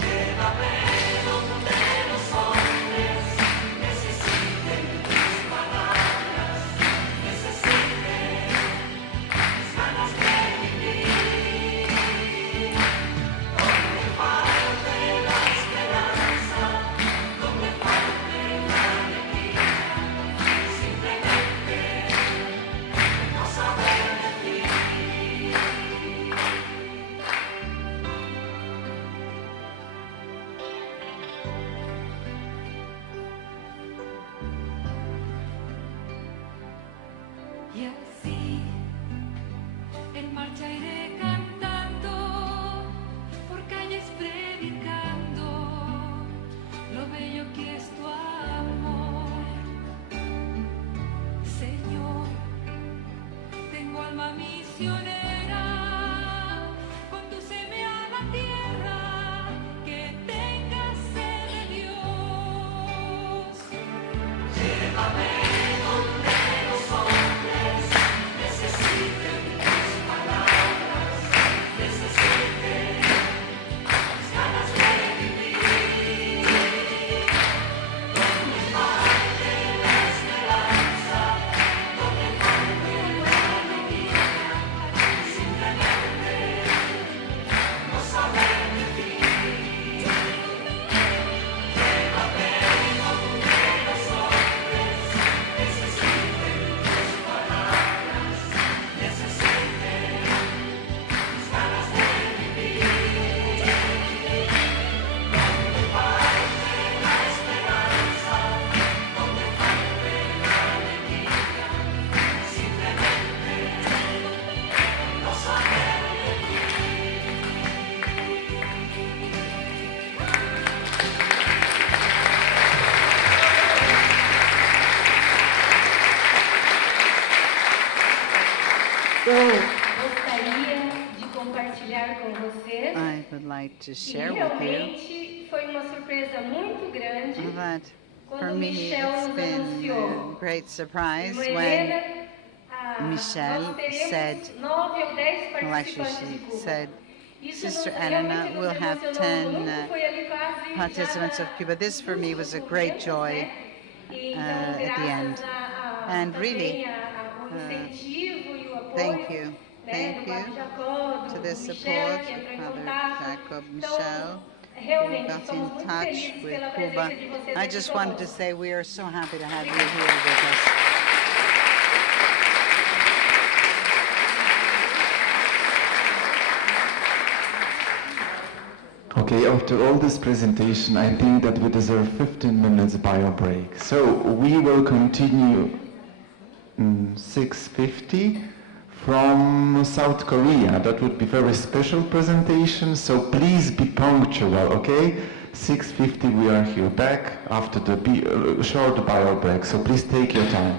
Llévame donde los hombres necesiten tus palabras, necesiten mis ganas de vivir. Donde falte la esperanza, donde falte la alegría, simplemente no saber de ti. Y así en marcha iré cantando, por calles predicando lo bello que es tu amor. Señor, tengo alma misionera, condúceme a la tierra que tenga sed de Dios. Llévame donde los hombres necesiten tus palabras, necesiten las ganas de vivir. Donde falte la esperanza, donde falte la alegría, simplemente no saber de ti. Llévame donde los hombres necesiten tus palabras, necesiten mis ganas de vivir. Donde falte la esperanza, donde falte la alegría, simplemente no saber de ti. Eu gostaria de compartilhar com vocês I would like to que share with you realmente foi uma surpresa muito grande that for quando me Michel it's nos been anunciou. a great surprise Irmã when Helena, Michelle nós teremos said, 9 ou 10 well actually participantes de she Cuba. said, Isso Sister nos, Elena realmente will nos have emocionou 10 muito, foi ali quase participants já of Cuba. This for me was a great joy E então, at the end. graças a And também really, ao incentivo e o apoio, thank you. né, Thank do you Padre Jacó, to do the Michel, support que of entrou em Father contato. Jacob, Então, Michel, who realmente, got estamos in muito touch felizes with pela Cuba. presença de vocês I aqui just wanted to conosco. say we are so happy to have you here with us. Okay, after all this presentation, I think that we deserve 15 minutes bio break. So we will continue 6:50 from South Korea. That would be very special presentation, so please be punctual, okay? 6:50 we are here back after the short bio break, so please take your time.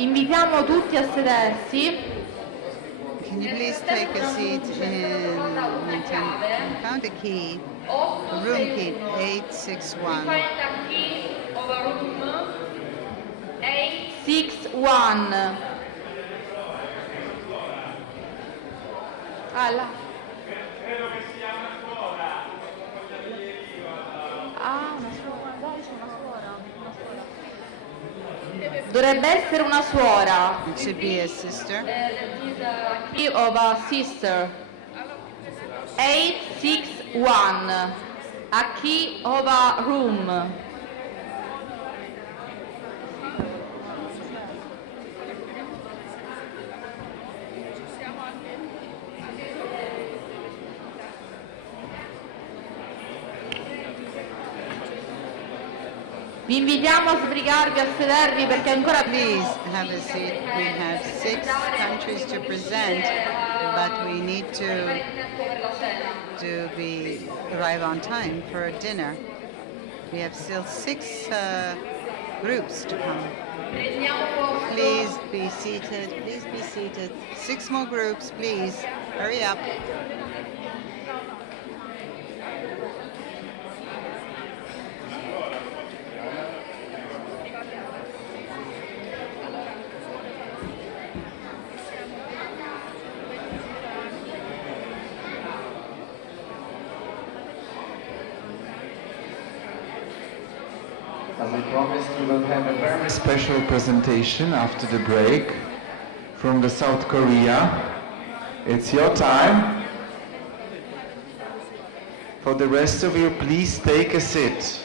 Invitiamo tutti a sedersi. Can you please take a seat in counter key, room key 861. 861. Ah, là. Ah, una suora. Dai, c'è una suora. Dovrebbe essere una suora. It should be a sister. Key of a sister. 861. A key of a room. Vi invitiamo a sbrigarvi, a sedervi perché ancora... Please have a seat. We have 6 countries to present, but we need to arrive on time for dinner. We have still 6 groups to come. Please be seated. Please be seated. 6 more groups, please. Hurry up. As I promised, we will have a very special presentation after the break from the South Korea. It's your time. For the rest of you, please take a seat.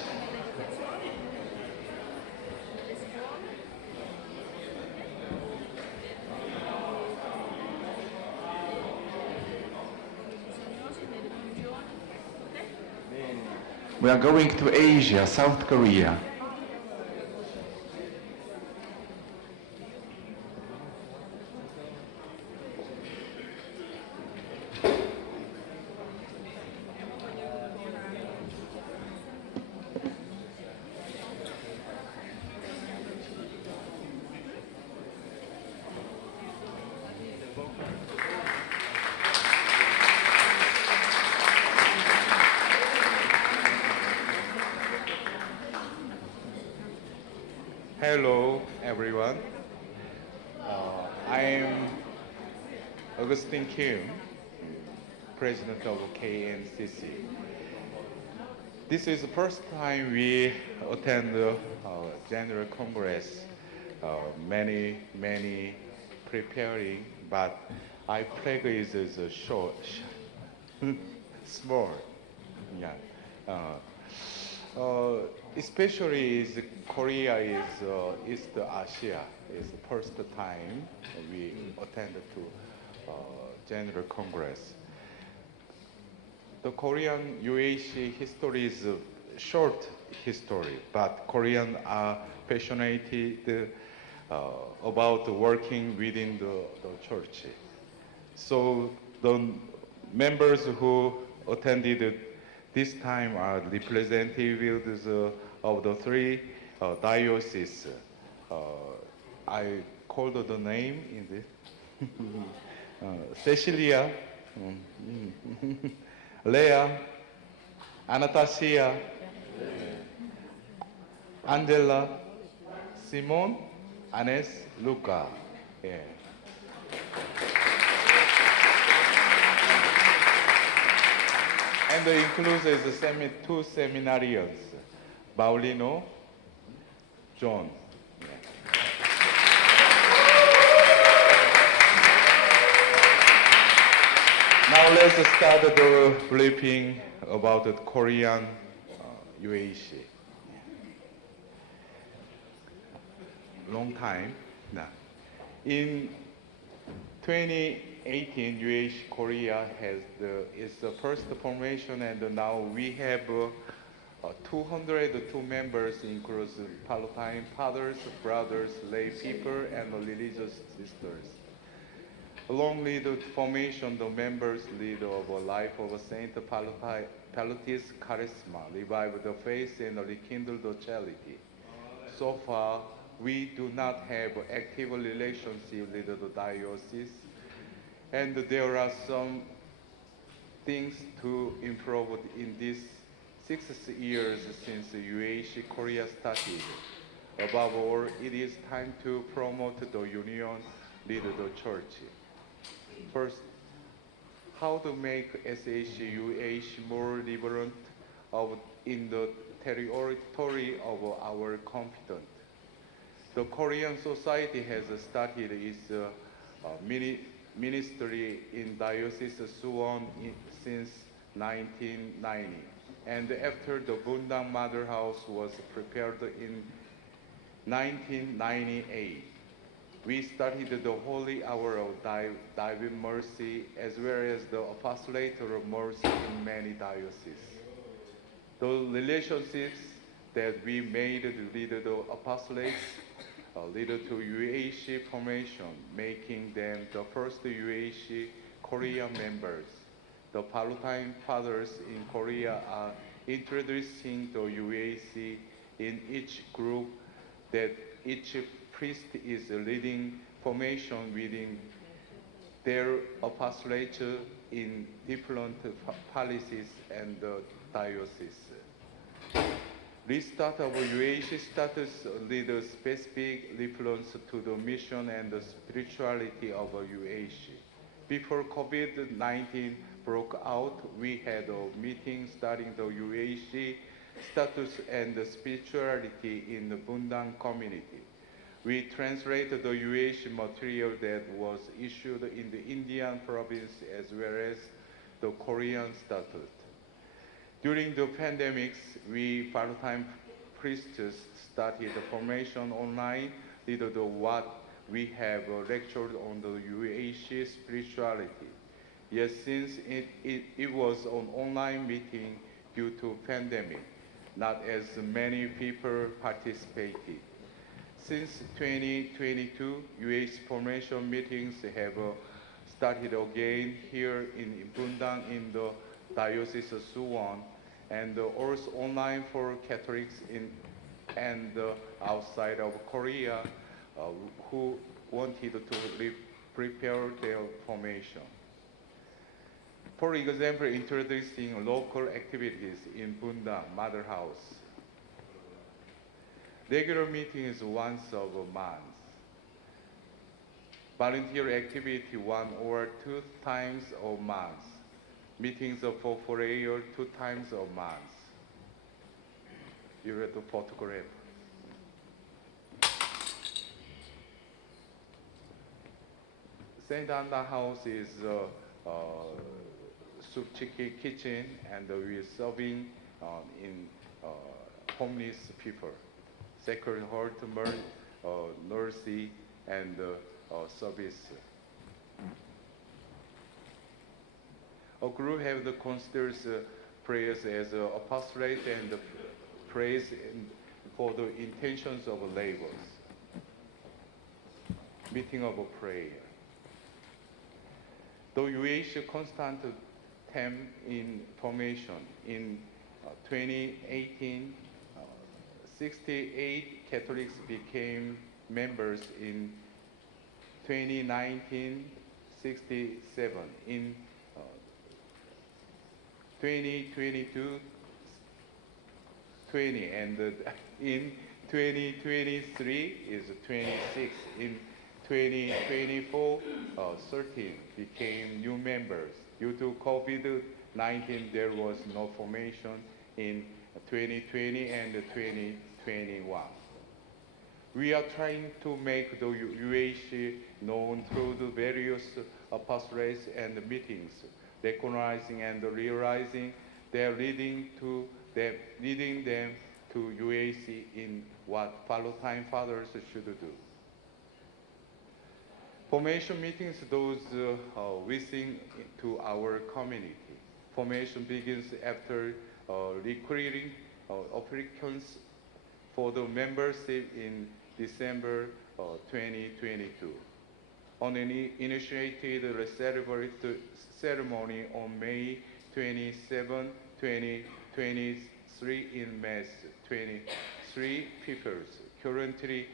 We are going to Asia, South Korea. Hello, everyone. I'm Augustine Kim, President of KNCC. This is the first time we attend the General Congress. Many preparing, but I flag is short, small. Yeah. Especially is Korea is East Asia. It's the first time we attended to General Congress. The Korean UAC history is a short history, but Koreans are passionate about working within the church. So the members who attended this time are representatives of the 3 dioceses. I called the name in this. Cecilia, Leah, Anastasia, Angela, Simon, Anes, Luca. Yeah. And includes the 2 seminarians, Paulino, John. Now let's start the briefing about the Korean UAC. Long time now. In 2018, UAC Korea is the first formation, and now we have 202 members, includes Pallotti fathers, brothers, lay people, and religious sisters. Along with the formation, the members lead of a life of Saint Pallotti's charisma, revive the faith, and rekindle the charity. So far, we do not have active relationship with the diocese, and there are some things to improve in these 6 years since UAC Korea started. Above all, it is time to promote the union with the church. First, how to make SH-UH more relevant in the territory of our competence. The Korean society has started its ministry in Diocese Suwon since 1990. And after the Bundang Mother House was prepared in 1998, we started the Holy Hour of Divine Mercy as well as the Apostolate of Mercy in many dioceses. The relationships that we made with the apostolates led to UAC formation, making them the first UAC Korea members. The Pallotti fathers in Korea are introducing the UAC in each group, that each priest is leading formation within their apostolate in different policies and dioceses. Restart of UAC status lead a specific reference to the mission and the spirituality of UAC. Before COVID-19 broke out, we had a meeting studying the UAC status and the spirituality in the Bundang community. We translated the UAC material that was issued in the Indian province as well as the Korean statute. During the pandemics, we part-time priests started the formation online, did what we have lectured on the UAC spirituality. Yes, since it was an online meeting due to pandemic, not as many people participated. Since 2022, UAC formation meetings have started again here in Bundang in the Diocese of Suwon, and also online for Catholics in and outside of Korea who wanted to prepare their formation. For example, introducing local activities in Bundang Mother House. Regular meetings once a month. Volunteer activity 1 or 2 times a month. Meetings for prayer 2 times a month. You read the photograph. St. Anna House is a soup kitchen, and we are serving in homeless people. Sacred Heart, Mercy, and service. A group have the considers prayers as apostolate and praise for the intentions of labors. Meeting of prayer. The UAC constant term in formation in 2018, 68 Catholics became members. In 2019, 67. In 2022, 20, and in 2023 is 26. In 2024, 13 became new members. Due to COVID-19, there was no formation in 2020 and 2021. We are trying to make the UAC known through the various apostolates and meetings, recognizing and realizing they are leading them to UAC in what Pallotti fathers should do. Formation meetings, those wishing to our community. Formation begins after recruiting applicants for the membership in December 2022. On an initiated ceremony on May 27, 2023 in Mass, 23 people currently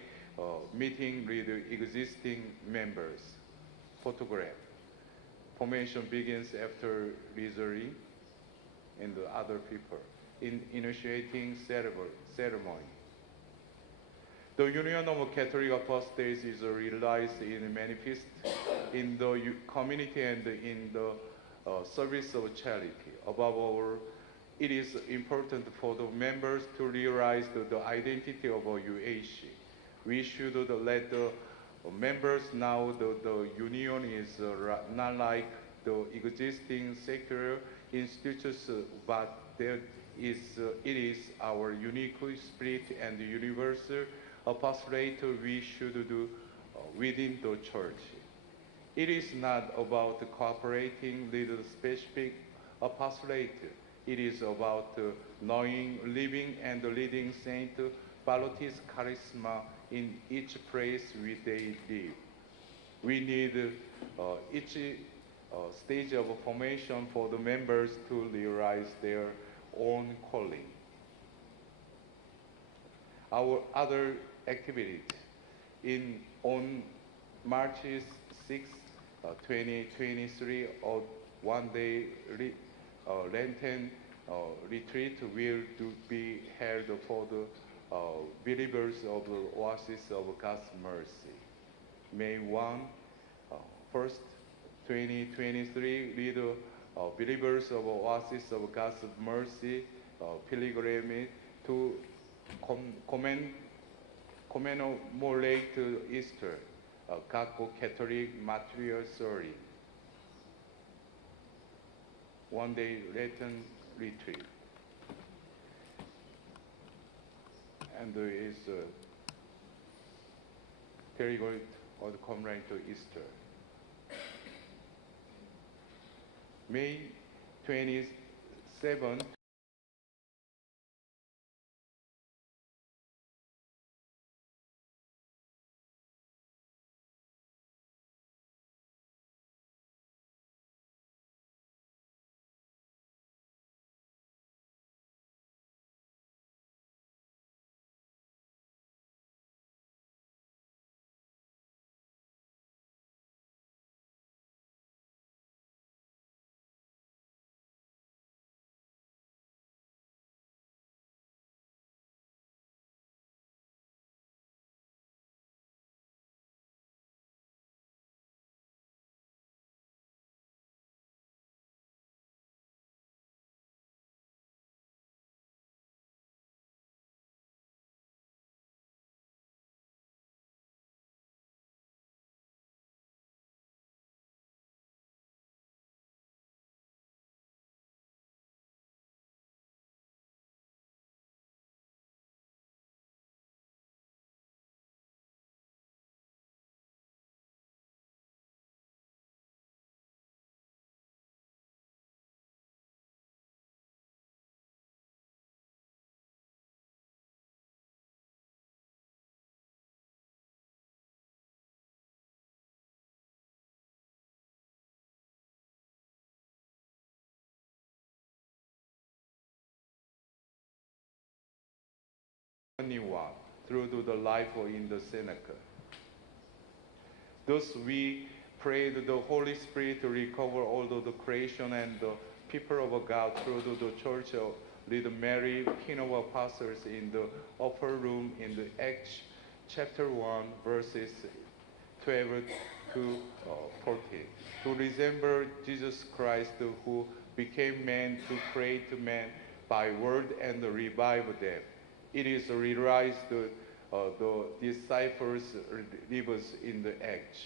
meeting with existing members. Photograph. Formation begins after registering and the other people in initiating ceremony. The Union of Catholic Apostates is realized in manifest in the community and in the service of charity. Above all, it is important for the members to realize the identity of UAC. We should let the members know that the Union is not like the existing secular institutions, but that it is our unique spirit and universal apostolate we should do within the church. It is not about cooperating with the specific apostolate. It is about knowing, living, and leading Saint Pallotti's charisma in each place where they live. We need each stage of formation for the members to realize their own calling. Our other activities on March 6, 2023, a one-day Lenten retreat will be held for the believers of the Oasis of God's Mercy. May 1st, 2023, lead believers of Oasis of God's Mercy pilgrimage to commemorate Easter, Catholic Martyr Story. One-day Latin retreat. And is very good to commemorate Easter. May 27th, through the life in the synagogue. Thus we pray that the Holy Spirit to recover all the creation and the people of God through the church of Little Mary, Queen of Apostles in the upper room in the Acts chapter 1 verses 12 to 14. To resemble Jesus Christ who became man to create man by word and revive them. It is realized the disciples lives in the Acts.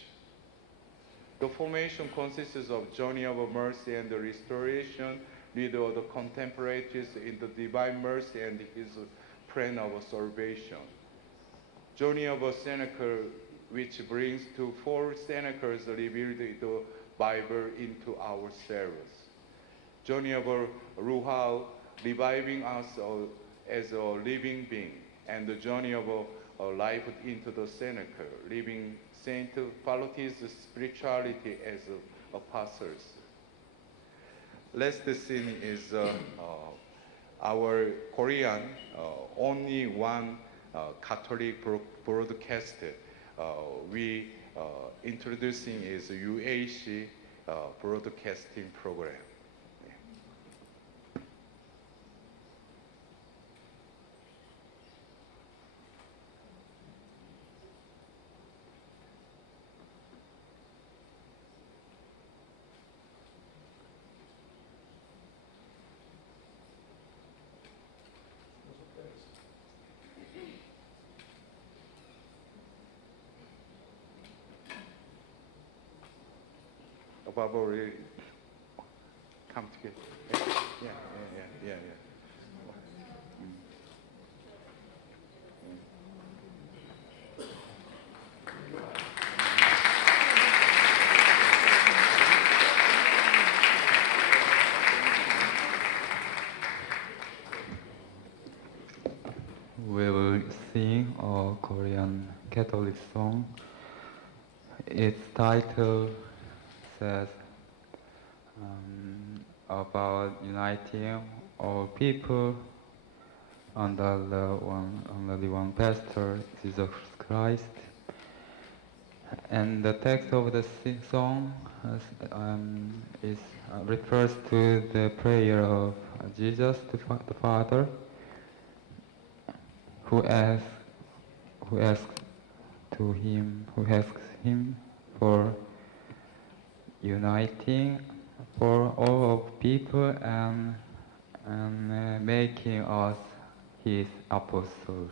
The formation consists of journey of mercy and the restoration with the contemplatives in the divine mercy and his plan of salvation. Journey of a cenacle which brings to 4 cenacles revealed the Bible into our service. Journey of a Ruha reviving us as a living being, and the journey of a life into the cenacle, living Saint Pallotti's spirituality as apostles. Last scene is our Korean, only one Catholic broadcast we introducing is UAC broadcasting program. Probably come together. Yeah. We will sing a Korean Catholic song. Its title says about uniting all people under the one pastor, Jesus Christ. And the text of the song refers to the prayer of Jesus, the Father, who asks him for uniting for all of people and making us his apostles.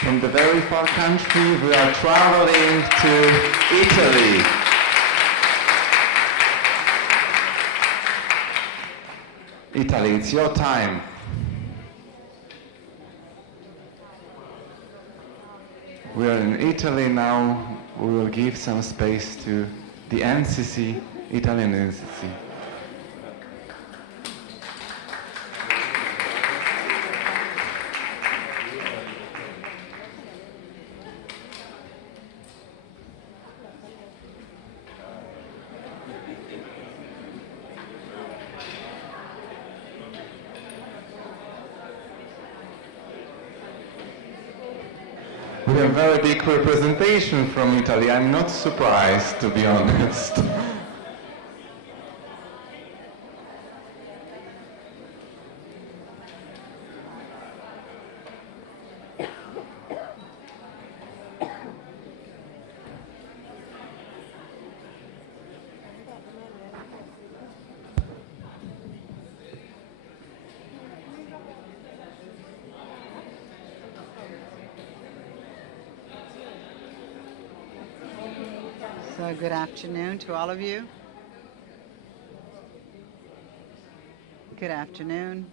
From the very far country, we are traveling to Italy. Italy, it's your time. We are in Italy now. We will give some space to the NCC, Italian NCC. We have very big representation from Italy. I'm not surprised, to be honest. So good afternoon to all of you. Good afternoon.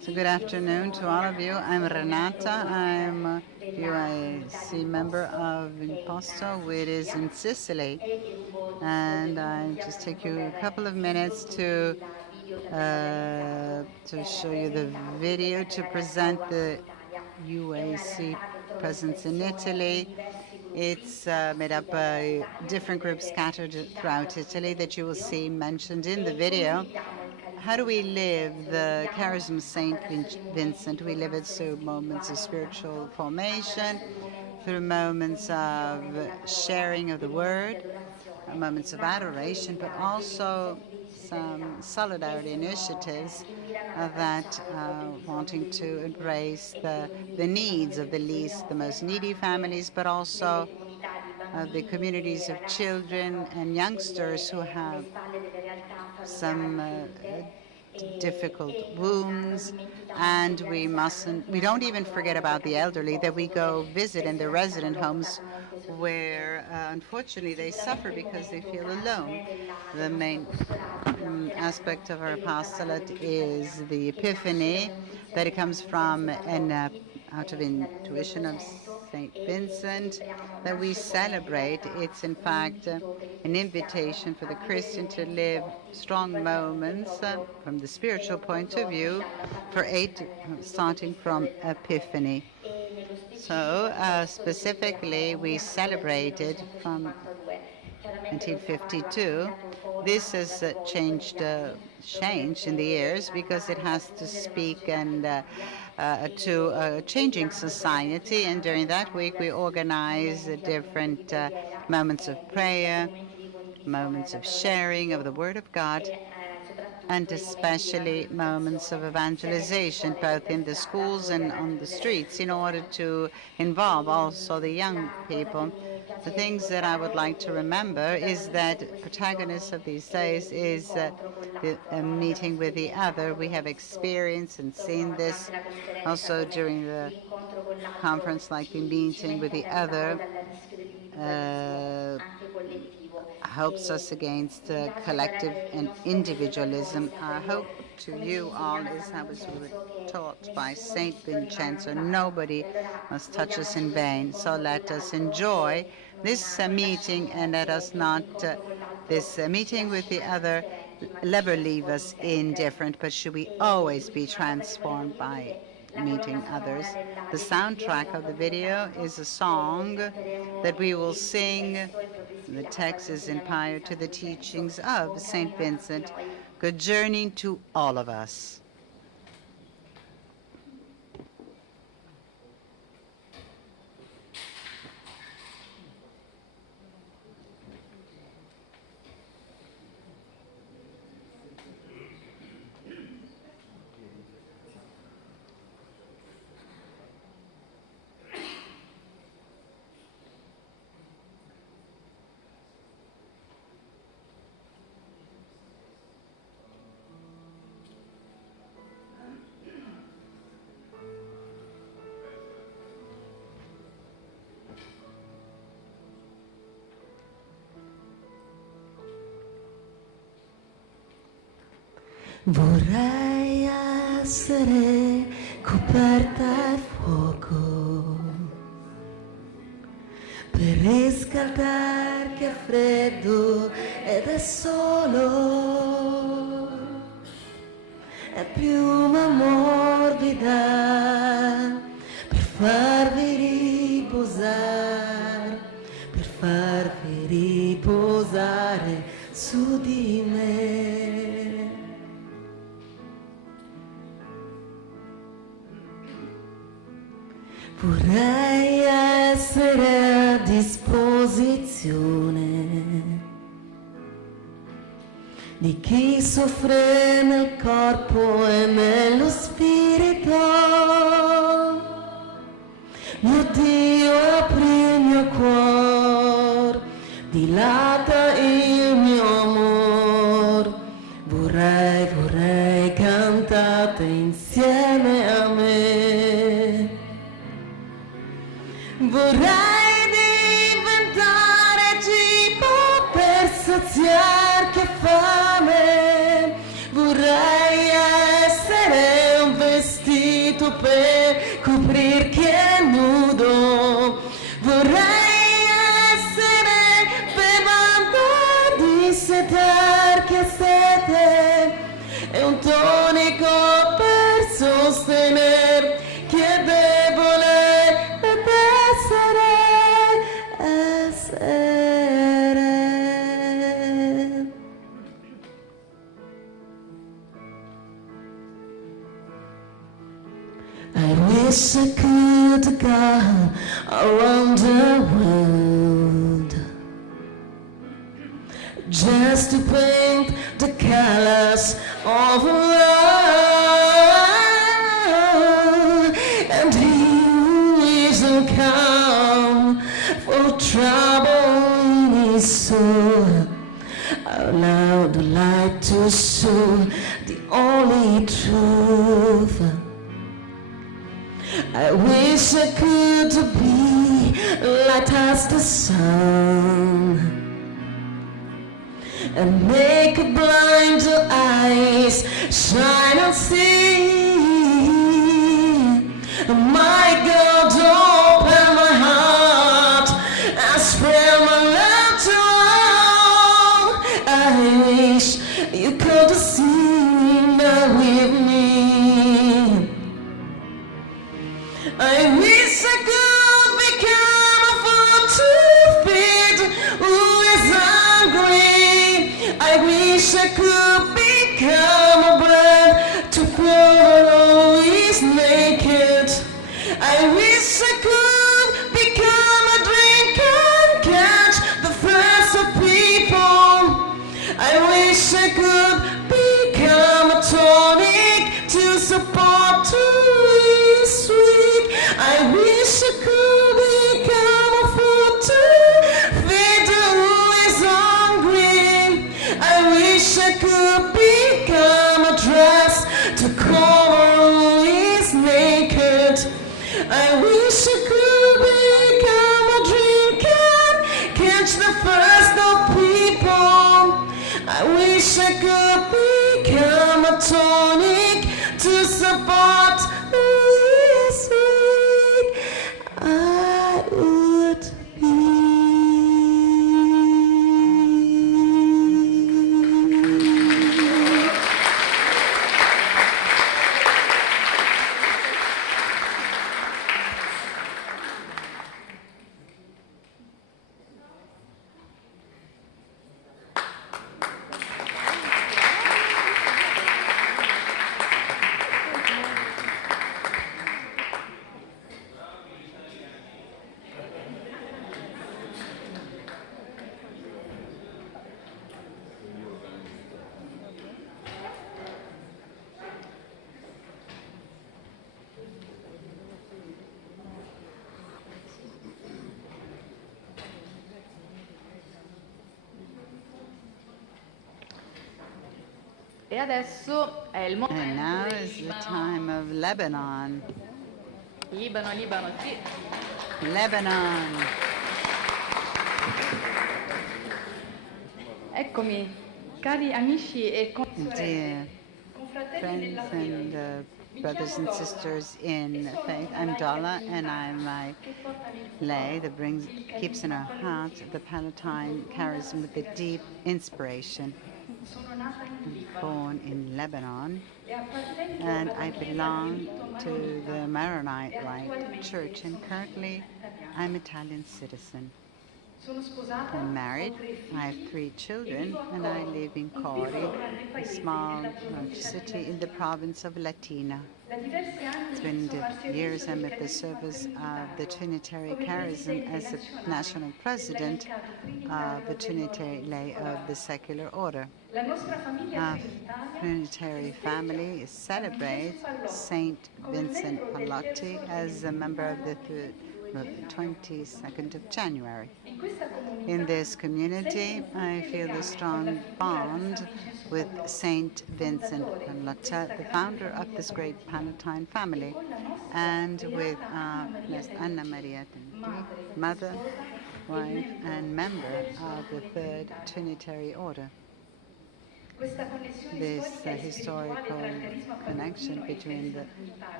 So good afternoon to all of you. I'm Renata. I'm a UIC member of Imposto, which is in Sicily. And I just take you a couple of minutes to show you the video to present the UAC presence in Italy. It's made up by different groups scattered throughout Italy that you will see mentioned in the video. How do we live the charism of Saint Vincent? We live it through moments of spiritual formation, through moments of sharing of the word, moments of adoration, but also some solidarity initiatives that are wanting to embrace the needs of the least, the most needy families, but also the communities of children and youngsters who have some difficult wounds, and we don't even forget about the elderly that we go visit in the resident homes where unfortunately they suffer because they feel alone. The main aspect of our apostolate is the epiphany, that it comes from out of intuition of Saint Vincent that we celebrate. It's in fact an invitation for the Christian to live strong moments from the spiritual point of view for 8, starting from Epiphany. So specifically, we celebrated from 1952. This has changed in the years because it has to speak and to a changing society. And during that week, we organize different moments of prayer, moments of sharing of the Word of God, and especially moments of evangelization, both in the schools and on the streets, in order to involve also the young people. The things that I would like to remember is that protagonists of these days is the meeting with the other. We have experienced and seen this also during the conference, like the meeting with the other helps us against collective and individualism. Our hope to you all is how we were taught by Saint Vincenzo: nobody must touch us in vain. So let us enjoy this meeting, and let us not, this meeting with the other, never leave us indifferent, but should we always be transformed by meeting others. The soundtrack of the video is a song that we will sing. The text is inspired to the teachings of Saint Vincent. Good journey to all of us. Vorrei essere coperta e fuoco per riscaldar che è freddo ed è solo, è piuma morbida per farvi riposare su di me. Vorrei essere a disposizione di chi soffre nel corpo e nello spirito. Mio Dio, apri il mio cuore, dilata il mio amor. Vorrei cantate insieme a me. Vorrei diventare cibo per saziar che fame. Vorrei essere un vestito per coprir chi è nudo. Vorrei essere bevanda di wish I could go around the world just to paint the colors of love, and he who isn't come for trouble in his soul, allow the light to show the only truth. I wish I could be light as the sun and make blind eyes shine and see. My God, open my heart and spread my love to all. I wish you could sing with me. I wish I could become a food to feed who is hungry. I wish I could become a bread to follow who is naked. I wish I could become a drink and catch the thirst of people. I wish I could become a tonic to support who is weak. I wish I could become a food to feed who is hungry. I wish I could become a dress to cover who is naked. I wish I could become a drink and catch the thirst of people. I wish I could become a tonic to support who is weak. I would be. E adesso è il momento And now del is the Libano. time of Lebanon. Libano, Libano, sì. Lebanon. Eccomi, cari amici e Dear consorelle. friends and brothers and sisters in faith, I'm Dalla, and I'm my lay that keeps in our hearts the Palatine charism with a deep inspiration. Born in Lebanon, and I belong to the Maronite Rite Church, and currently I'm Italian citizen. I'm married, I have 3 children, and I live in Cori, a small city in the province of Latina. It's been years I'm at the service of the Trinitary Charism as the national president of the Trinitary Lay of the Secular Order. Our Trinitary family celebrates Saint Vincent Pallotti as a member of the 22nd of January. In this community, I feel the strong bond with Saint Vincent Pallotti, the founder of this great Palatine family, and with Blessed Anna Maria, mother, wife, and member of the Third Trinitary Order. This historical connection between the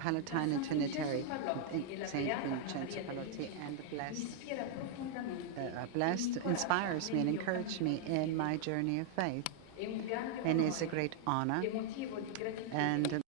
Palatine and Trinitary Saint Vincenzo Pallotti and the blessed inspires me and encourages me in my journey of faith, and is a great honor and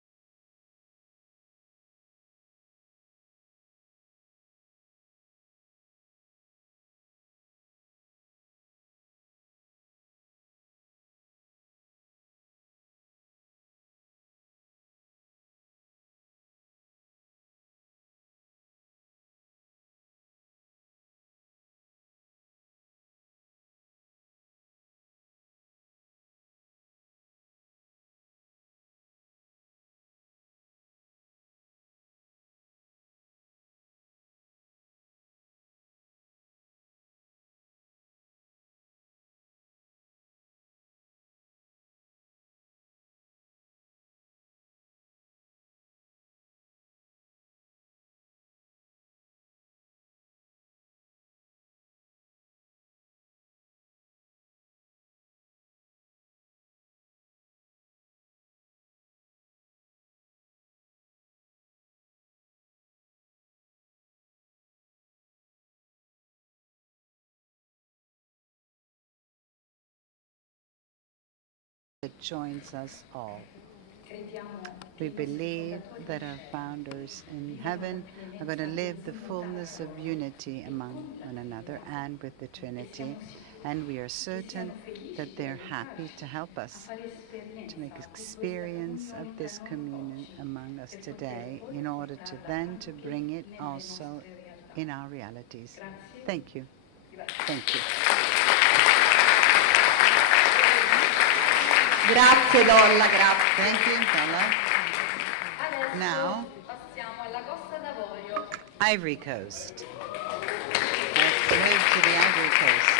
that joins us all. We believe that our founders in heaven are going to live the fullness of unity among one another and with the Trinity, and we are certain that they're happy to help us to make experience of this communion among us today in order to then to bring it also in our realities. Thank you. Thank you. Grazie Dolla, grazie. Thank you, Dolla. Now, passiamo alla Costa d'Avorio. Ivory Coast. Let's move to the Ivory Coast.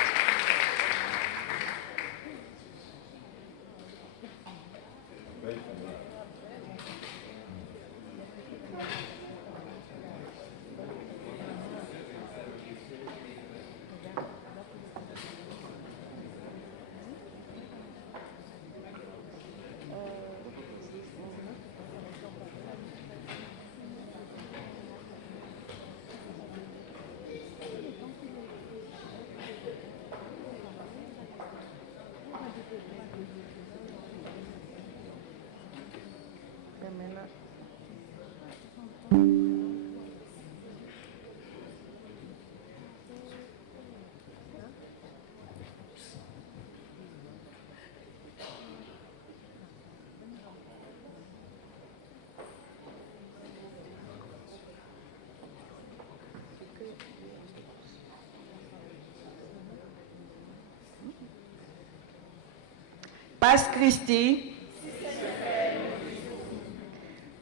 Passe Christi.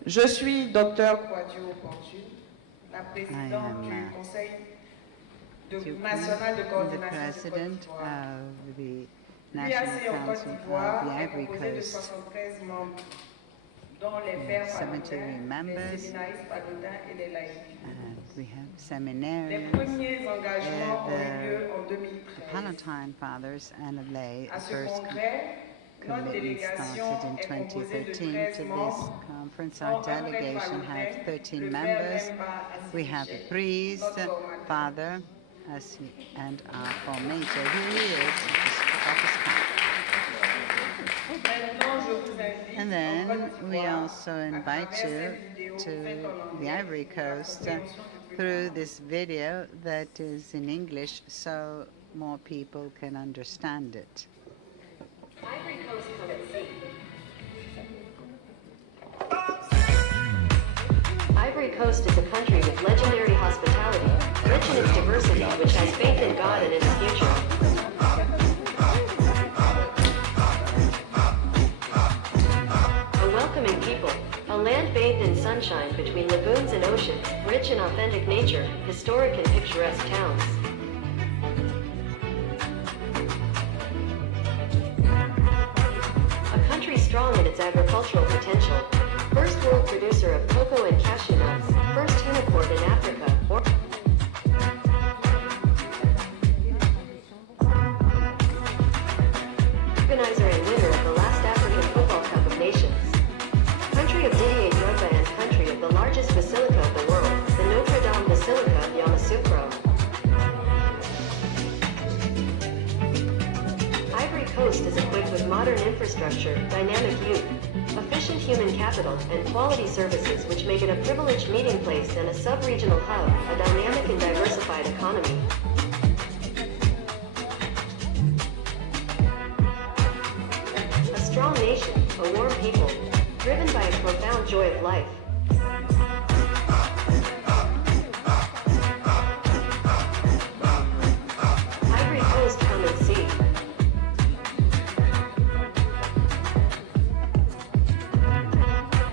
Je suis Dr Kouadio-Pontu, la présidente du Conseil national de coordination de Côte d'Ivoire. L'UAC en Côte d'Ivoire est composée de 73 membres, dont les frères Pallotti, les séminaristes Pallotti et les laïcs. We have seminarians. Les premiers engagements ont eu lieu en 2013. The Palatine Fathers and a lay À ce first congrès, notre commitment délégation started in est composée de 2013. 13 To this membres. conference, our delegation has 13 members. We have a priest, father, and our formator, who is And then we also invite you to the Ivory Coast through this video that is in English so more people can understand it. Ivory Coast, come and see. Ivory Coast is a country with legendary hospitality, rich in its diversity, which has faith in God and in its future. A welcoming people, a land bathed in sunshine between lagoons and oceans, rich in authentic nature, historic and picturesque towns. A country strong in its agricultural potential. First world producer of cocoa and cashew nuts, first tuna port in Africa, organizer and winner of the last African Football Cup of Nations. Country of Didier Drogba and country of the largest basilica of the world, the Notre Dame Basilica of Yamoussoukro. Ivory Coast is equipped with modern infrastructure, dynamic youth, efficient human capital, and quality services which make it a privileged meeting place and a sub-regional hub, a dynamic and diversified economy. A strong nation, a warm people, driven by a profound joy of life. Ivory Coast, come and see.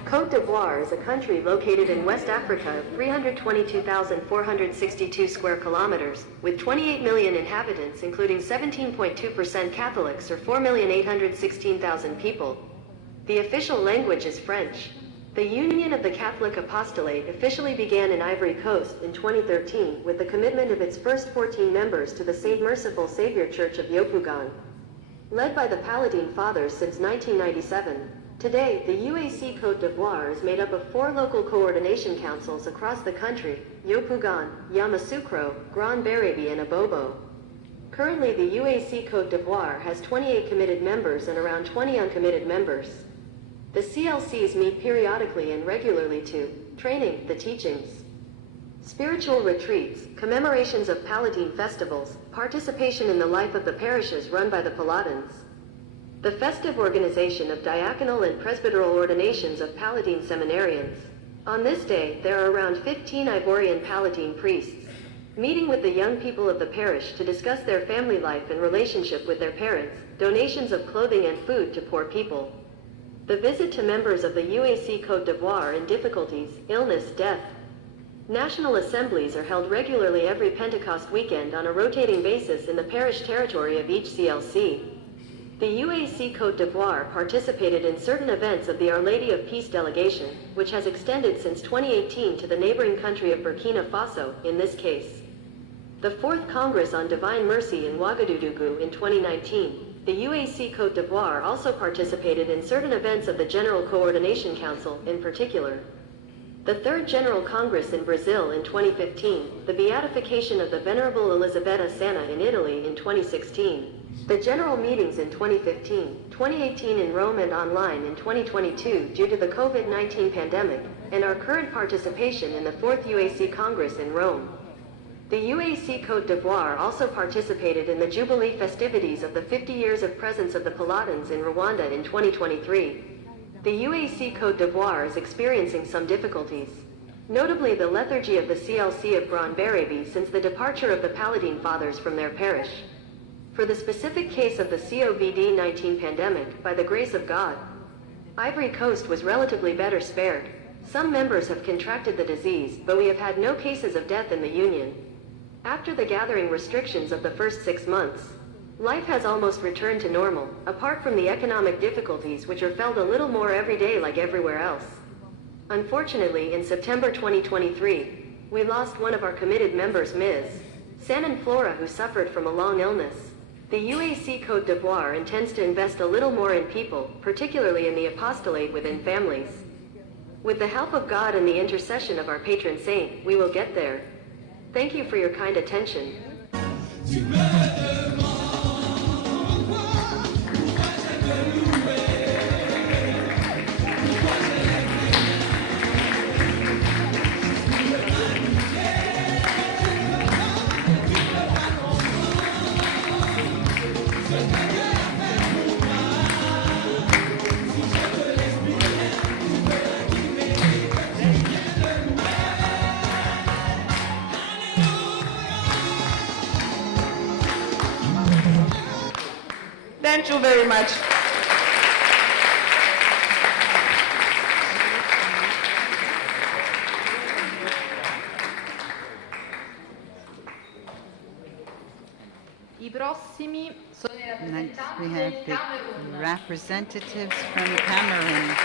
Côte d'Ivoire is a country located in West Africa of 322,462 square kilometers, with 28 million inhabitants, including 17.2% Catholics or 4,816,000 people. The official language is French. The Union of the Catholic Apostolate officially began in Ivory Coast in 2013 with the commitment of its first 14 members to the Saint Merciful Savior Church of Yopougon. Led by the Palatine Fathers since 1997, today, the UAC Côte d'Ivoire is made up of 4 local coordination councils across the country: Yopougon, Yamoussoukro, Grand Barabi, and Abobo. Currently, the UAC Côte d'Ivoire has 28 committed members and around 20 uncommitted members. The CLCs meet periodically and regularly to training the teachings, spiritual retreats, commemorations of Palatine festivals, participation in the life of the parishes run by the Palatines, the festive organization of diaconal and presbyteral ordinations of Palatine seminarians. On this day, there are around 15 Ivorian Palatine priests, meeting with the young people of the parish to discuss their family life and relationship with their parents, donations of clothing and food to poor people. The visit to members of the UAC Côte d'Ivoire in difficulties, illness, death. National assemblies are held regularly every Pentecost weekend on a rotating basis in the parish territory of each CLC. The UAC Côte d'Ivoire participated in certain events of the Our Lady of Peace delegation, which has extended since 2018 to the neighboring country of Burkina Faso, in this case. The 4th Congress on Divine Mercy in Ouagadougou in 2019. The UAC Côte d'Ivoire also participated in certain events of the General Coordination Council, in particular. The 3rd General Congress in Brazil in 2015, the beatification of the Venerable Elisabetta Sana in Italy in 2016, the general meetings in 2015, 2018 in Rome and online in 2022 due to the COVID-19 pandemic, and our current participation in the 4th UAC Congress in Rome. The UAC Côte d'Ivoire also participated in the Jubilee festivities of the 50 years of presence of the Palatines in Rwanda in 2023. The UAC Côte d'Ivoire is experiencing some difficulties, notably the lethargy of the CLC of Grand Barabi since the departure of the Palatine Fathers from their parish. For the specific case of the COVID-19 pandemic, by the grace of God, Ivory Coast was relatively better spared. Some members have contracted the disease, but we have had no cases of death in the Union. After the gathering restrictions of the first 6 months, life has almost returned to normal, apart from the economic difficulties which are felt a little more every day like everywhere else. Unfortunately, in September 2023, we lost one of our committed members, Ms. Sanan Flora, who suffered from a long illness. The UAC Côte d'Ivoire intends to invest a little more in people, particularly in the apostolate within families. With the help of God and the intercession of our patron saint, we will get there. Thank you for your kind attention. Thank you very much. I prossimi sono i Next, we rappresentanti have del the Camerun. representatives from Cameroon.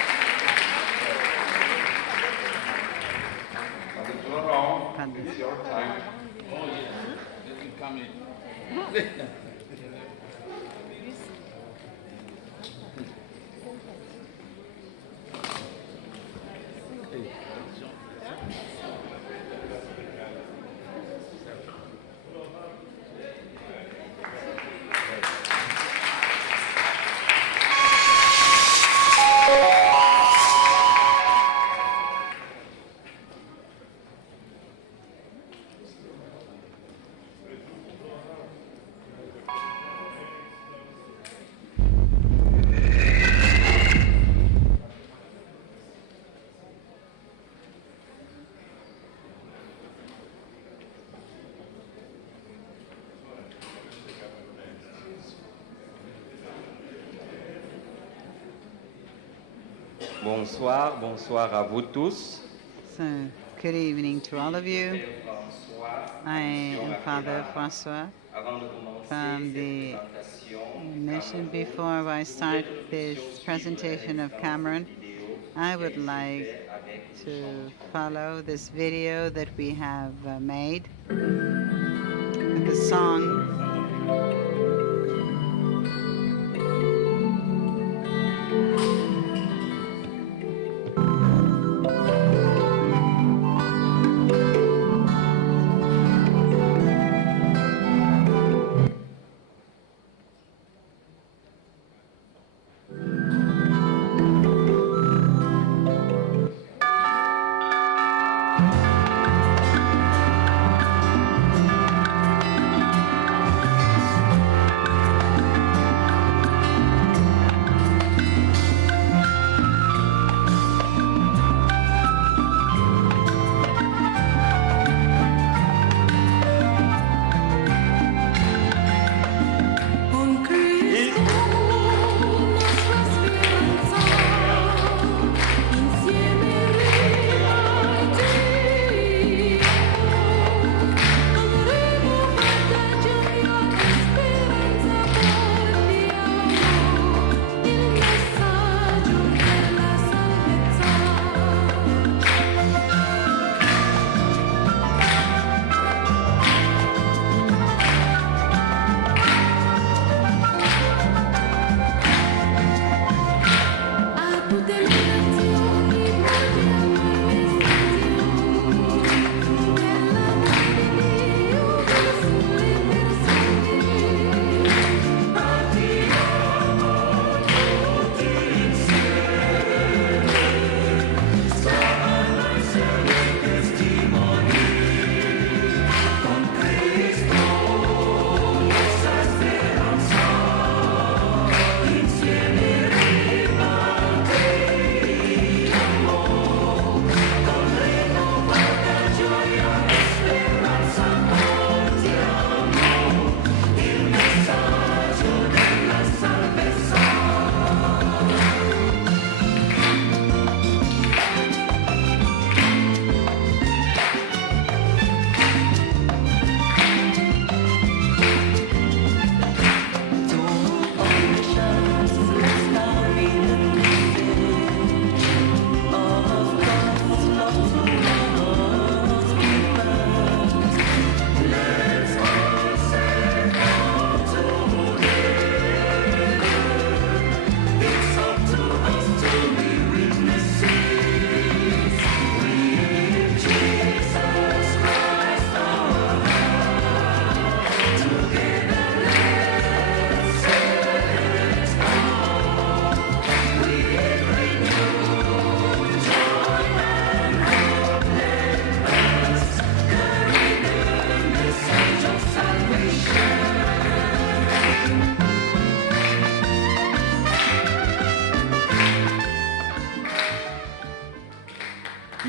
It's your time. Oh, yes. You can come in. Bonsoir, bonsoir à vous tous. So, good evening to all of you. I am Father François from the mission. Before I start this presentation of Cameroon, I would like to follow this video that we have made, the song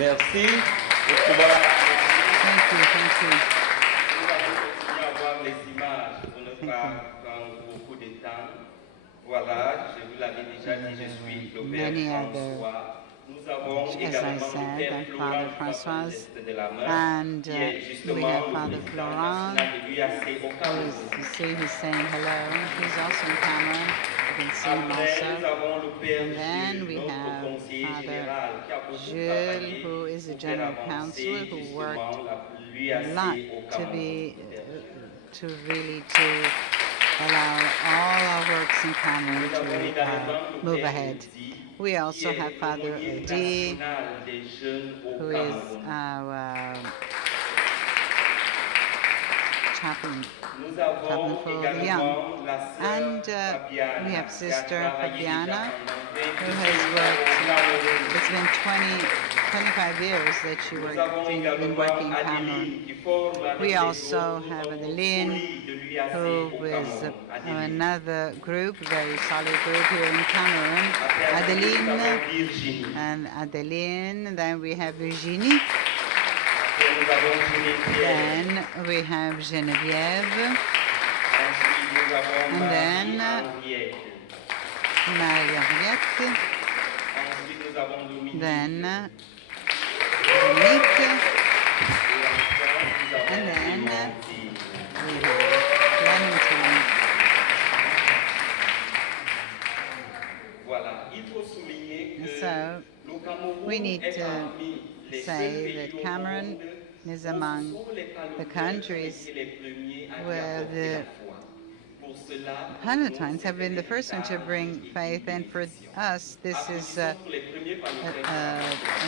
Merci. Thank you, thank you. Nous allons continuer à voir les images pour ne pas prendre beaucoup de temps. Voilà, je vous l'avais déjà dit, je suis le Père Many François. Nous avons as I également le said, Père and Florent Father qui passe un François, geste de la main, and qui est we justement have le Father président Florent, national de l'UAC au Cameroun. you see he's saying hello. He's also in Cameroon. You can see him Après, nous also. avons le Père And then Jules, we notre have conseiller Father général, qui a beaucoup Jules, travaillé who is the pour faire general avancer counselor, who justement worked a l'UAC lot au to Cameroun. to allow all our works in Cameroon to move ahead. We also have Father Odi, who is our chaplain for the young. And we have Sister Fabiana, who has worked, it's been 25 years that she been working in Cameroon. We also have Adeline, who is another group, very solid group here in Cameroon. Adeline, then we have Virginie. Then we have Geneviève. And then Marie-Henriette. Then Dominique. And then we have Clementine. So we need to say that Cameroon is among the countries where the Pallottines have been the first one to bring faith, and for us this is a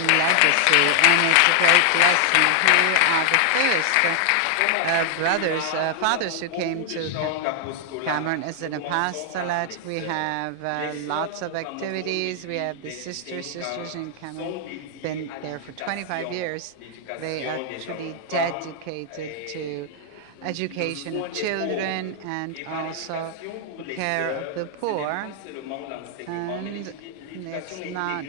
legacy, and it's a great blessing. Here are the first fathers who came to Cameroon as an apostolate. We have lots of activities. We have the sisters in Cameroon, been there for 25 years. They are truly dedicated to education of children and also care of the poor. And it's not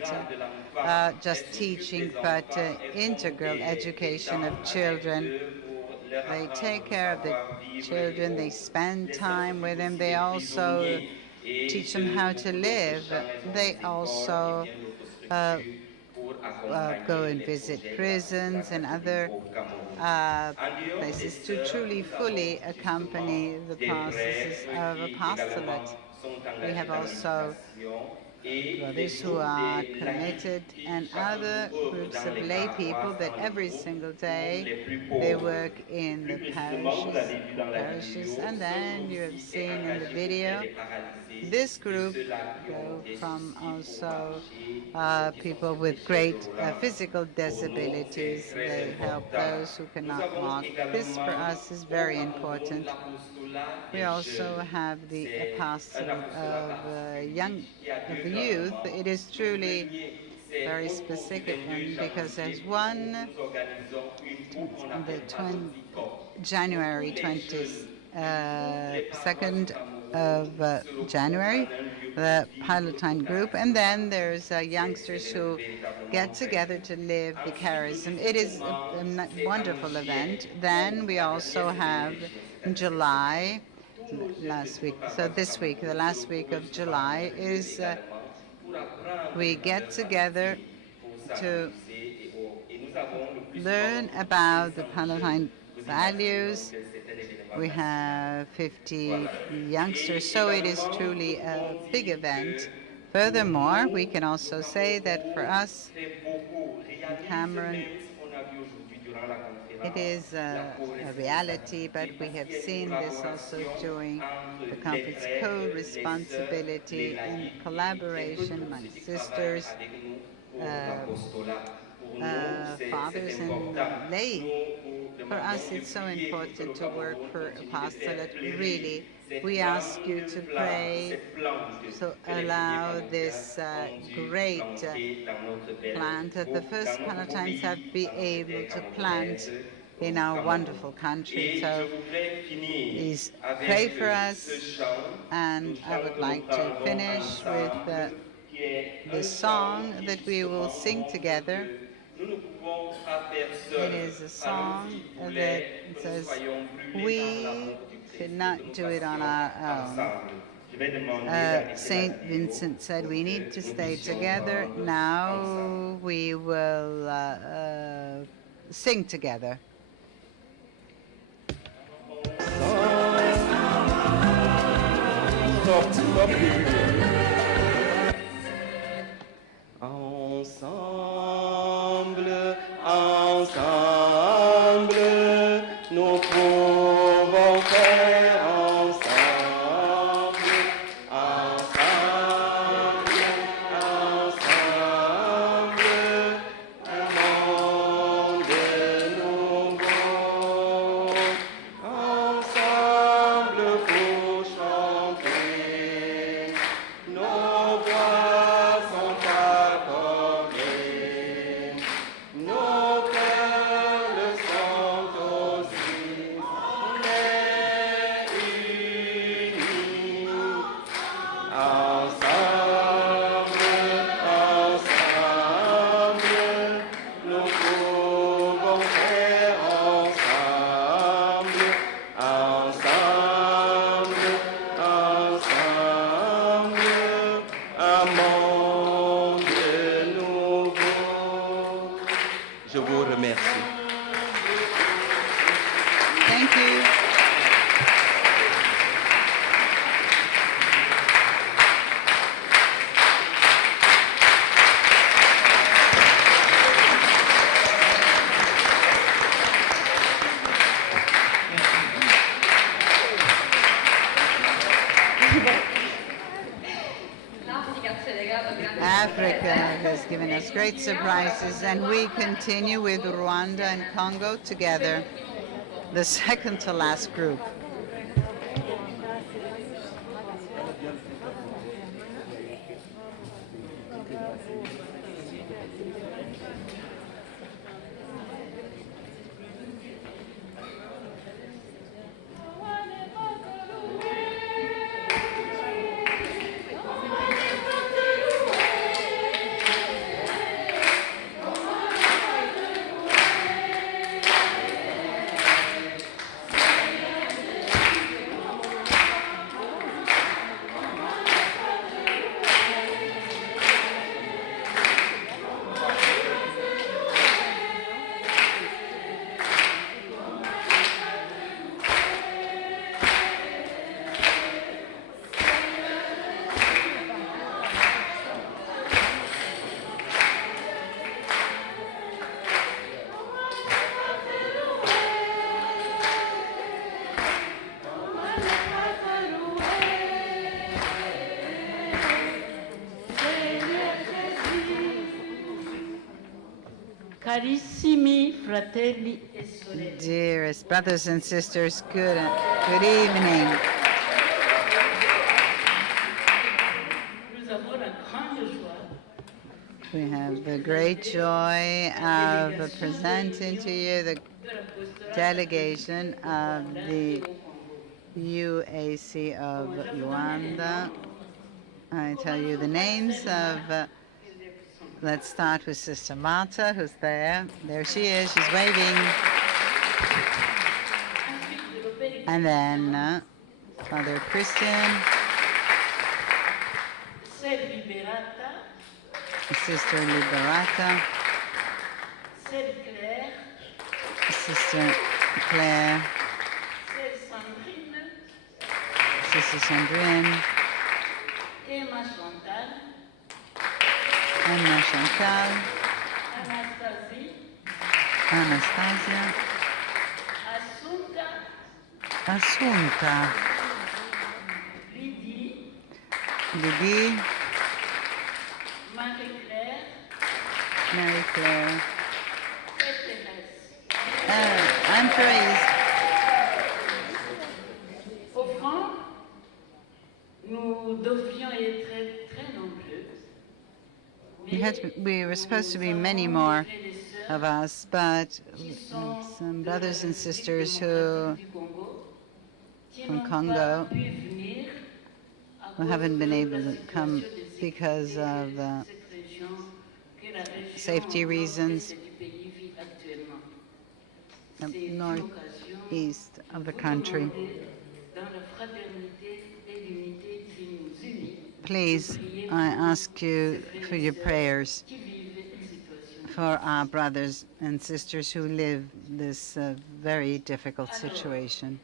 just teaching, but integral education of children. They take care of the children, they spend time with them, they also teach them how to live. They also go and visit prisons and other places to truly fully accompany the processes of apostolate. We have also brothers who are committed and other groups of lay people that every single day they work in the parishes. And then you have seen in the video, this group go from also people with great physical disabilities. They help those who cannot walk. This for us is very important. We also have the apostolate of the youth. It is truly very specific one because there's one on the January 22nd of January, the Pallottine group, and then there's youngsters who get together to live the charism. It is a wonderful event. Then we also have in July, last week, so this week, the last week of July, is we get together to learn about the Pallottine values. We have 50 youngsters, so it is truly a big event. Furthermore, we can also say that for us in Cameroon, it is a reality, but we have seen this also during the conference, co-responsibility and collaboration among sisters, fathers and lay. For us, it's so important to work for apostolate. Really, we ask you to pray, so allow this great plant that the first Pallottines have been able to plant in our wonderful country. So please pray for us, and I would like to finish with the song that we will sing together. nous ne pouvons pas faire seuls. It is a song that says we could not do it on our own. Saint Vincent said we need to stay together. Now we will sing together. Ensemble, ensemble, nous pouvons faire ensemble, ensemble, ensemble, un monde nouveau, ensemble pour chanter, nos voix sont accordées, nos cœurs le sont aussi, on est unis, ensemble, ensemble, nous pouvons faire ensemble, ensemble, ensemble, un monde nouveau. Je vous remercie. Thank you. Africa has given us great surprises, and we continue with Rwanda and Congo together, the second to last group. Carissimi fratelli e sorelle. Dearest brothers and sisters, good evening. Nous avons la grande joie We have the great joy of presenting to you the delegation of the UAC of Rwanda. I tell you the names of, let's start with Sister Marta, who's there. There she is, she's waving. And then Father Christian, Sœur Liberata, Sister Liberata, Sœur Claire, Sister Claire, Sœur Sandrine, Sister Sandrine, Emma Chantal, Anna Chantal, Anastasie, Anastasia, Assunta, Assunta, Lydie, Lydie, Marie-Claire, Mary Claire, et Thérèse. and Therese. Au fond, nous devrions être très nombreux. We were supposed to be many more of us, but some brothers and sisters who from Congo who haven't been able to come because of safety reasons. northeast of the country. Please, I ask you for your prayers for our brothers and sisters who live this very difficult situation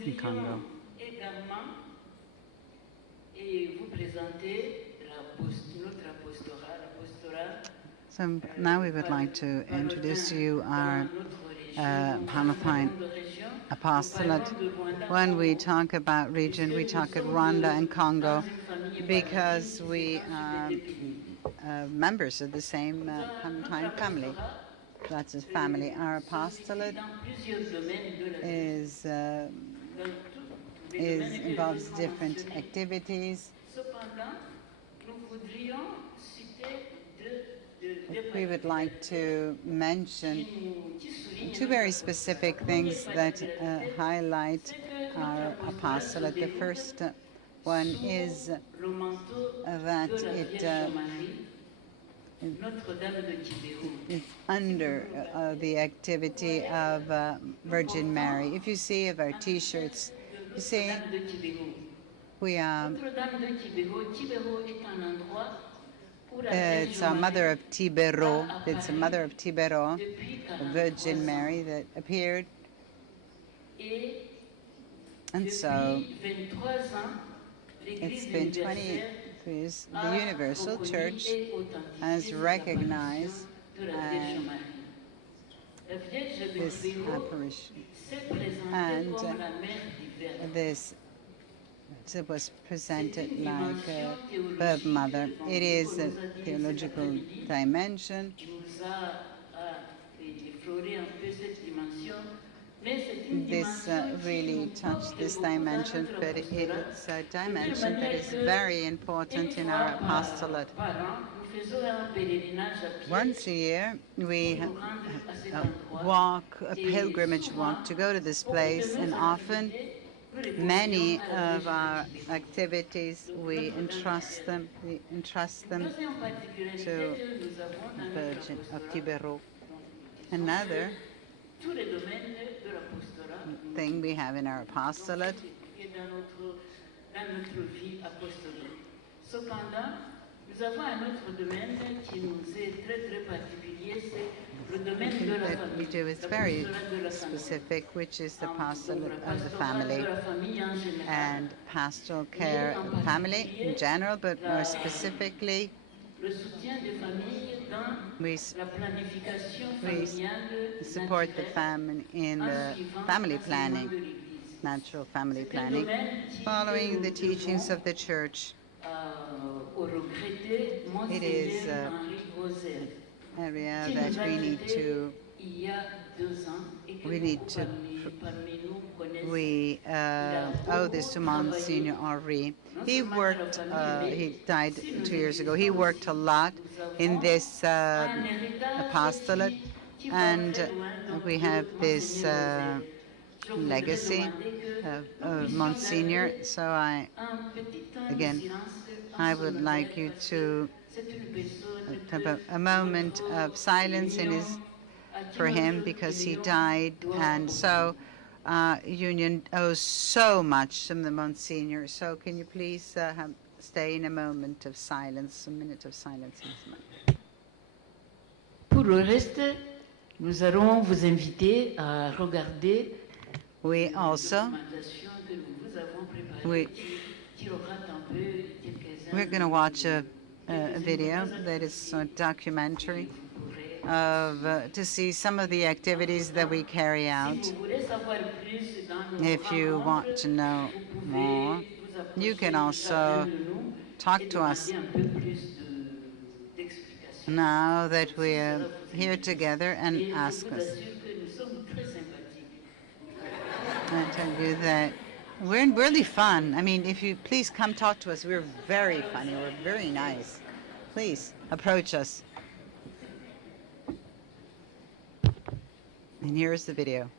in Congo. So now we would like to introduce to you our Pallotti apostolate. When we talk about region, we talk at Rwanda and Congo because we are members of the same Pallotti family. That's his family. Our apostolate involves different activities. We would like to mention two very specific things that highlight our apostolate. The first one is that it's under the activity of Virgin Mary. If you see of our T-shirts, you see we are. It's a mother of Tibero. It's a mother of Tibero, the Virgin Mary that appeared. And so it's been 20 years. The Universal Church has recognized this apparition. And this was presented like a birth mother. It is a theological dimension. This really touched this dimension, but it's a dimension that is very important in our apostolate. Once a year, we a pilgrimage walk to go to this place, and often many of our activities, we entrust them to Virgin of Tibero. Another thing we have in our apostolate that we do is very specific, which is the apostolate of the family and pastoral care of the family in general, but more specifically, we support the family in the family planning, natural family planning, following the teachings of the Church. It is an area that we owe this to Monsignor Henri. He died 2 years ago. He worked a lot in this apostolate, and we have this legacy of Monsignor. So I would like you to have a moment of silence for him, because he died, and so Union owes so much to the Monsignor. So can you please stay in a moment of silence, a minute of silence. Pour le reste, nous allons vous inviter à regarder we also we're going to watch a video that is a documentary of to see some of the activities that we carry out. If you want to know more, you can also talk to us now that we're here together and ask us. I tell you that we're really fun. I mean, if you please come talk to us, we're very funny, we're very nice. Please approach us. And here's the video.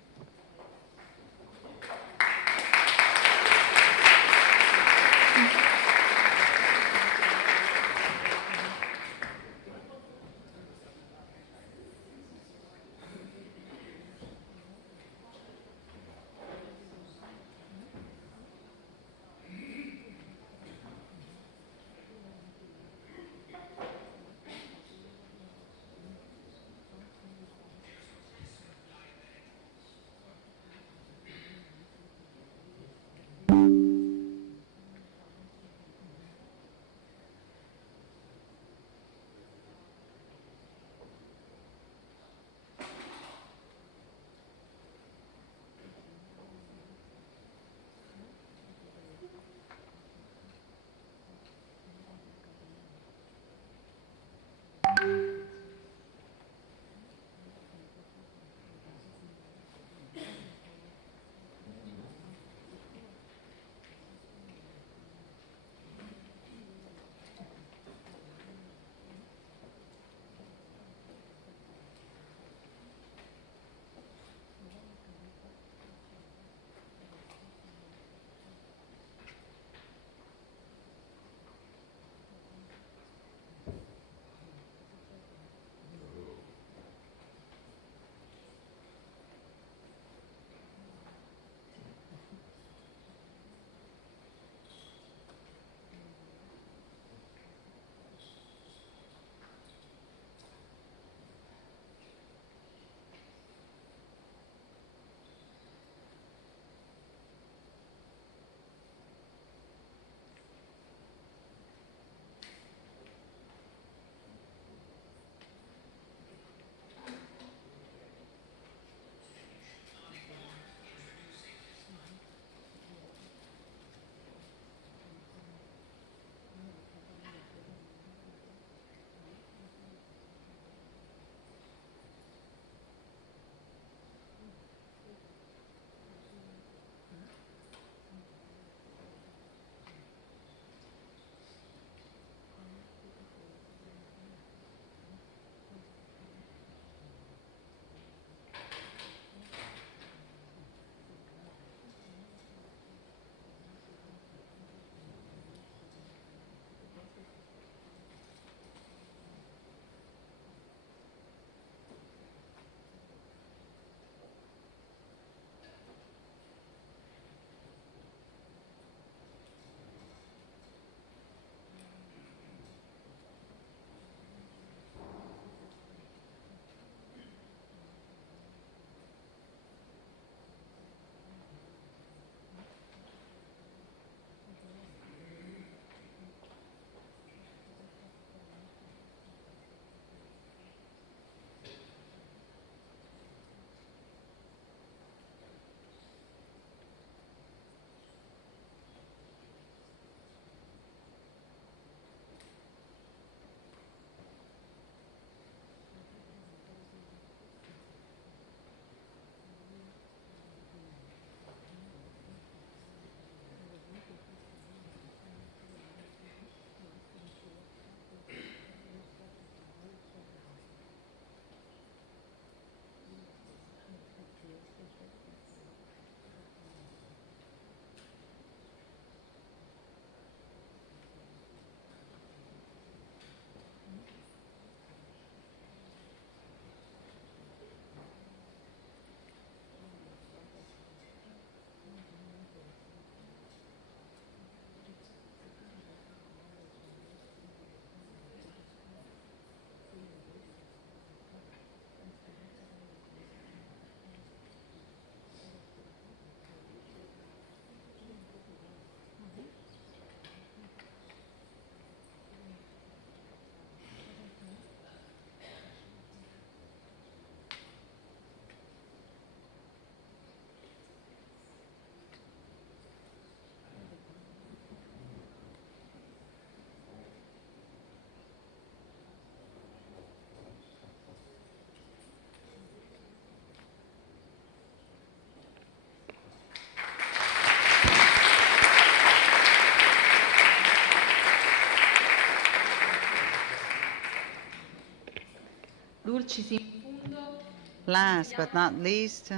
Last but not least,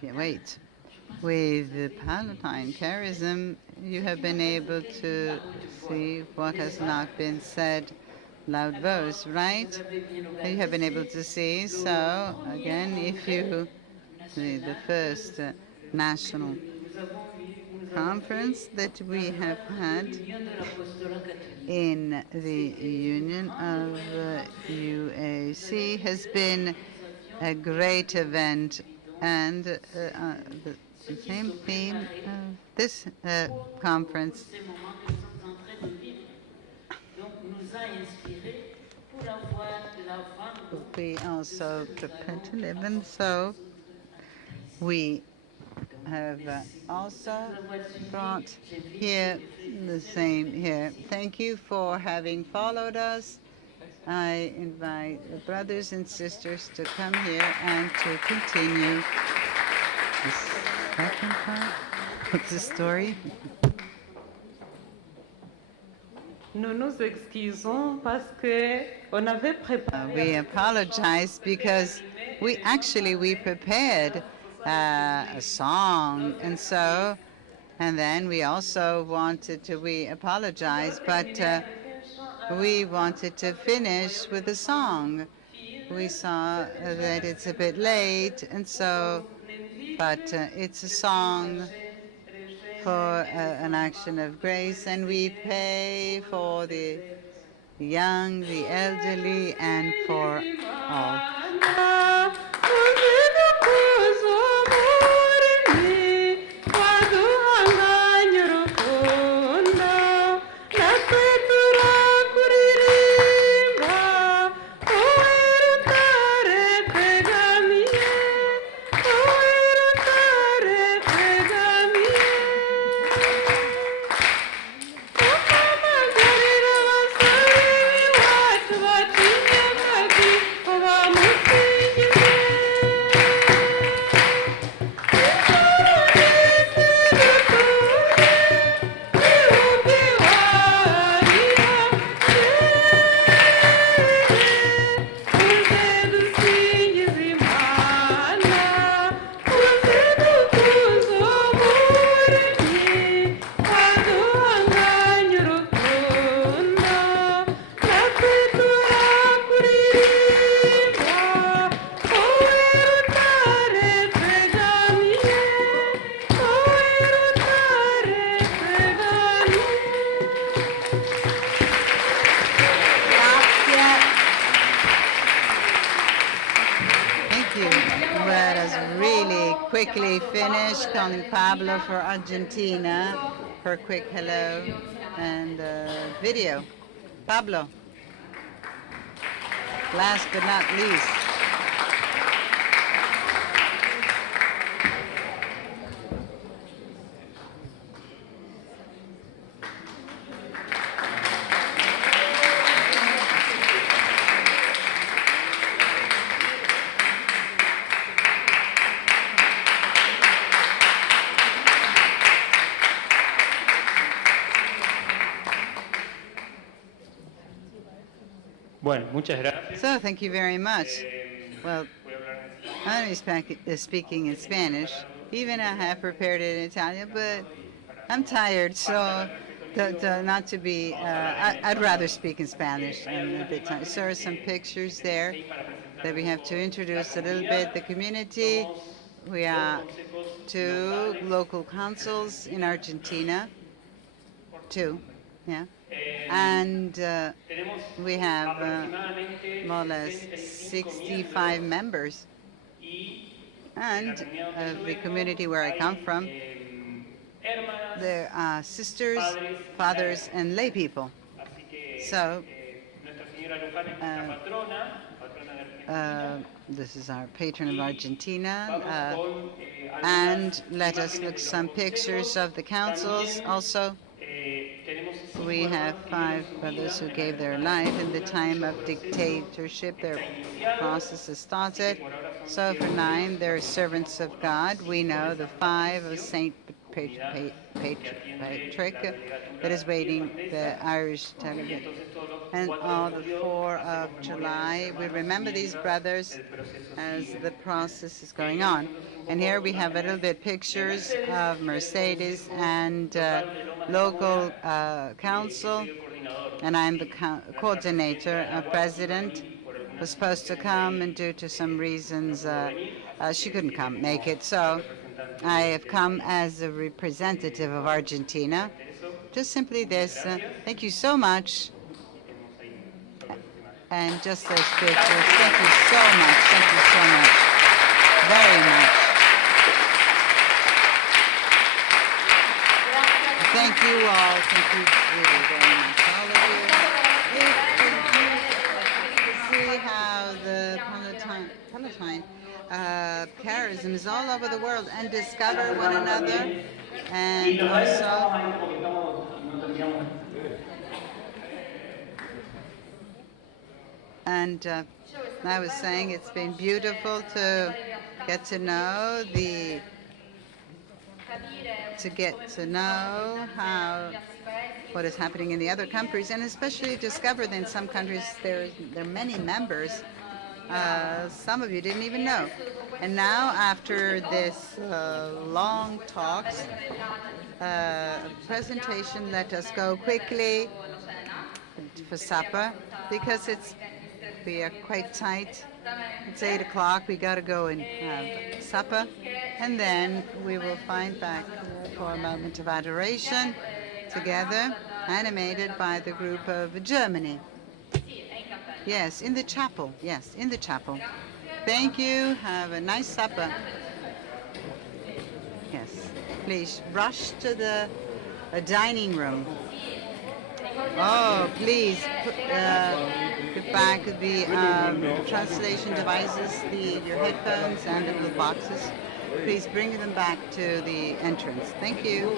yeah, wait. With the Palatine charism, you have been able to see what has not been said loud voice, right? You have been able to see. So again, if you see the first national conference that we have had in the Union of UAC has been a great event, and the same theme of this conference we also prepare to live, and so we have also brought here the same here. Thank you for having followed us. I invite the brothers and sisters to come here and to continue the second part of the story. Nous nous excusons parce que on avait préparé. We apologize because we prepared a song, and then we also wanted to, we apologize, but we wanted to finish with a song. We saw that it's a bit late, and so, but it's a song for an action of grace, and we pay for the young, the elderly, and for all. Quickly finish, calling Pablo for Argentina for a quick hello and video. Pablo, last but not least. Bueno, muchas gracias. So, thank you very much. Well, I'm speaking in Spanish. Even I have prepared it in Italian, but I'm tired, so not to be, I'd rather speak in Spanish. I'm a bit tired. So there are some pictures there that we have to introduce a little bit. The community, we are 2 local councils in Argentina, 2, yeah. And we have more or less 65 members. And the community where I come from, there are sisters, fathers, and lay people. So this is our patron of Argentina. And let us look some pictures of the councils also. we have 5 brothers who gave their life in the time of dictatorship. Their process has started. So for 9, they're servants of God. We know the 5 of Saint Patrick that is waiting the Irish television. And on the 4th of July, we remember these brothers as the process is going on. And here we have a little bit pictures of Mercedes and local council, and I'm the coordinator. A president was supposed to come, and due to some reasons, she couldn't make it. So I have come as a representative of Argentina. Just simply this. Thank you so much. And just those pictures. Thank you so much. Thank you so much. Very much. Thank you all. Thank you really very much, all of you. It's beautiful to see how the Pallotti charism is all over the world and discover one another. And also, and I was saying it's been beautiful to get to know what is happening in the other countries, and especially discover that in some countries there are many members. Some of you didn't even know. And now, after this long talks, presentation, let us go quickly for supper, because we are quite tight. It's 8 o'clock. We got to go and have supper, and then we will find back for a moment of adoration together, animated by the group of Germany. Yes, in the chapel. Yes, in the chapel. Thank you. Have a nice supper. Yes, please rush to the dining room. Oh, please put back the translation devices, your headphones and the little boxes. Please bring them back to the entrance. Thank you.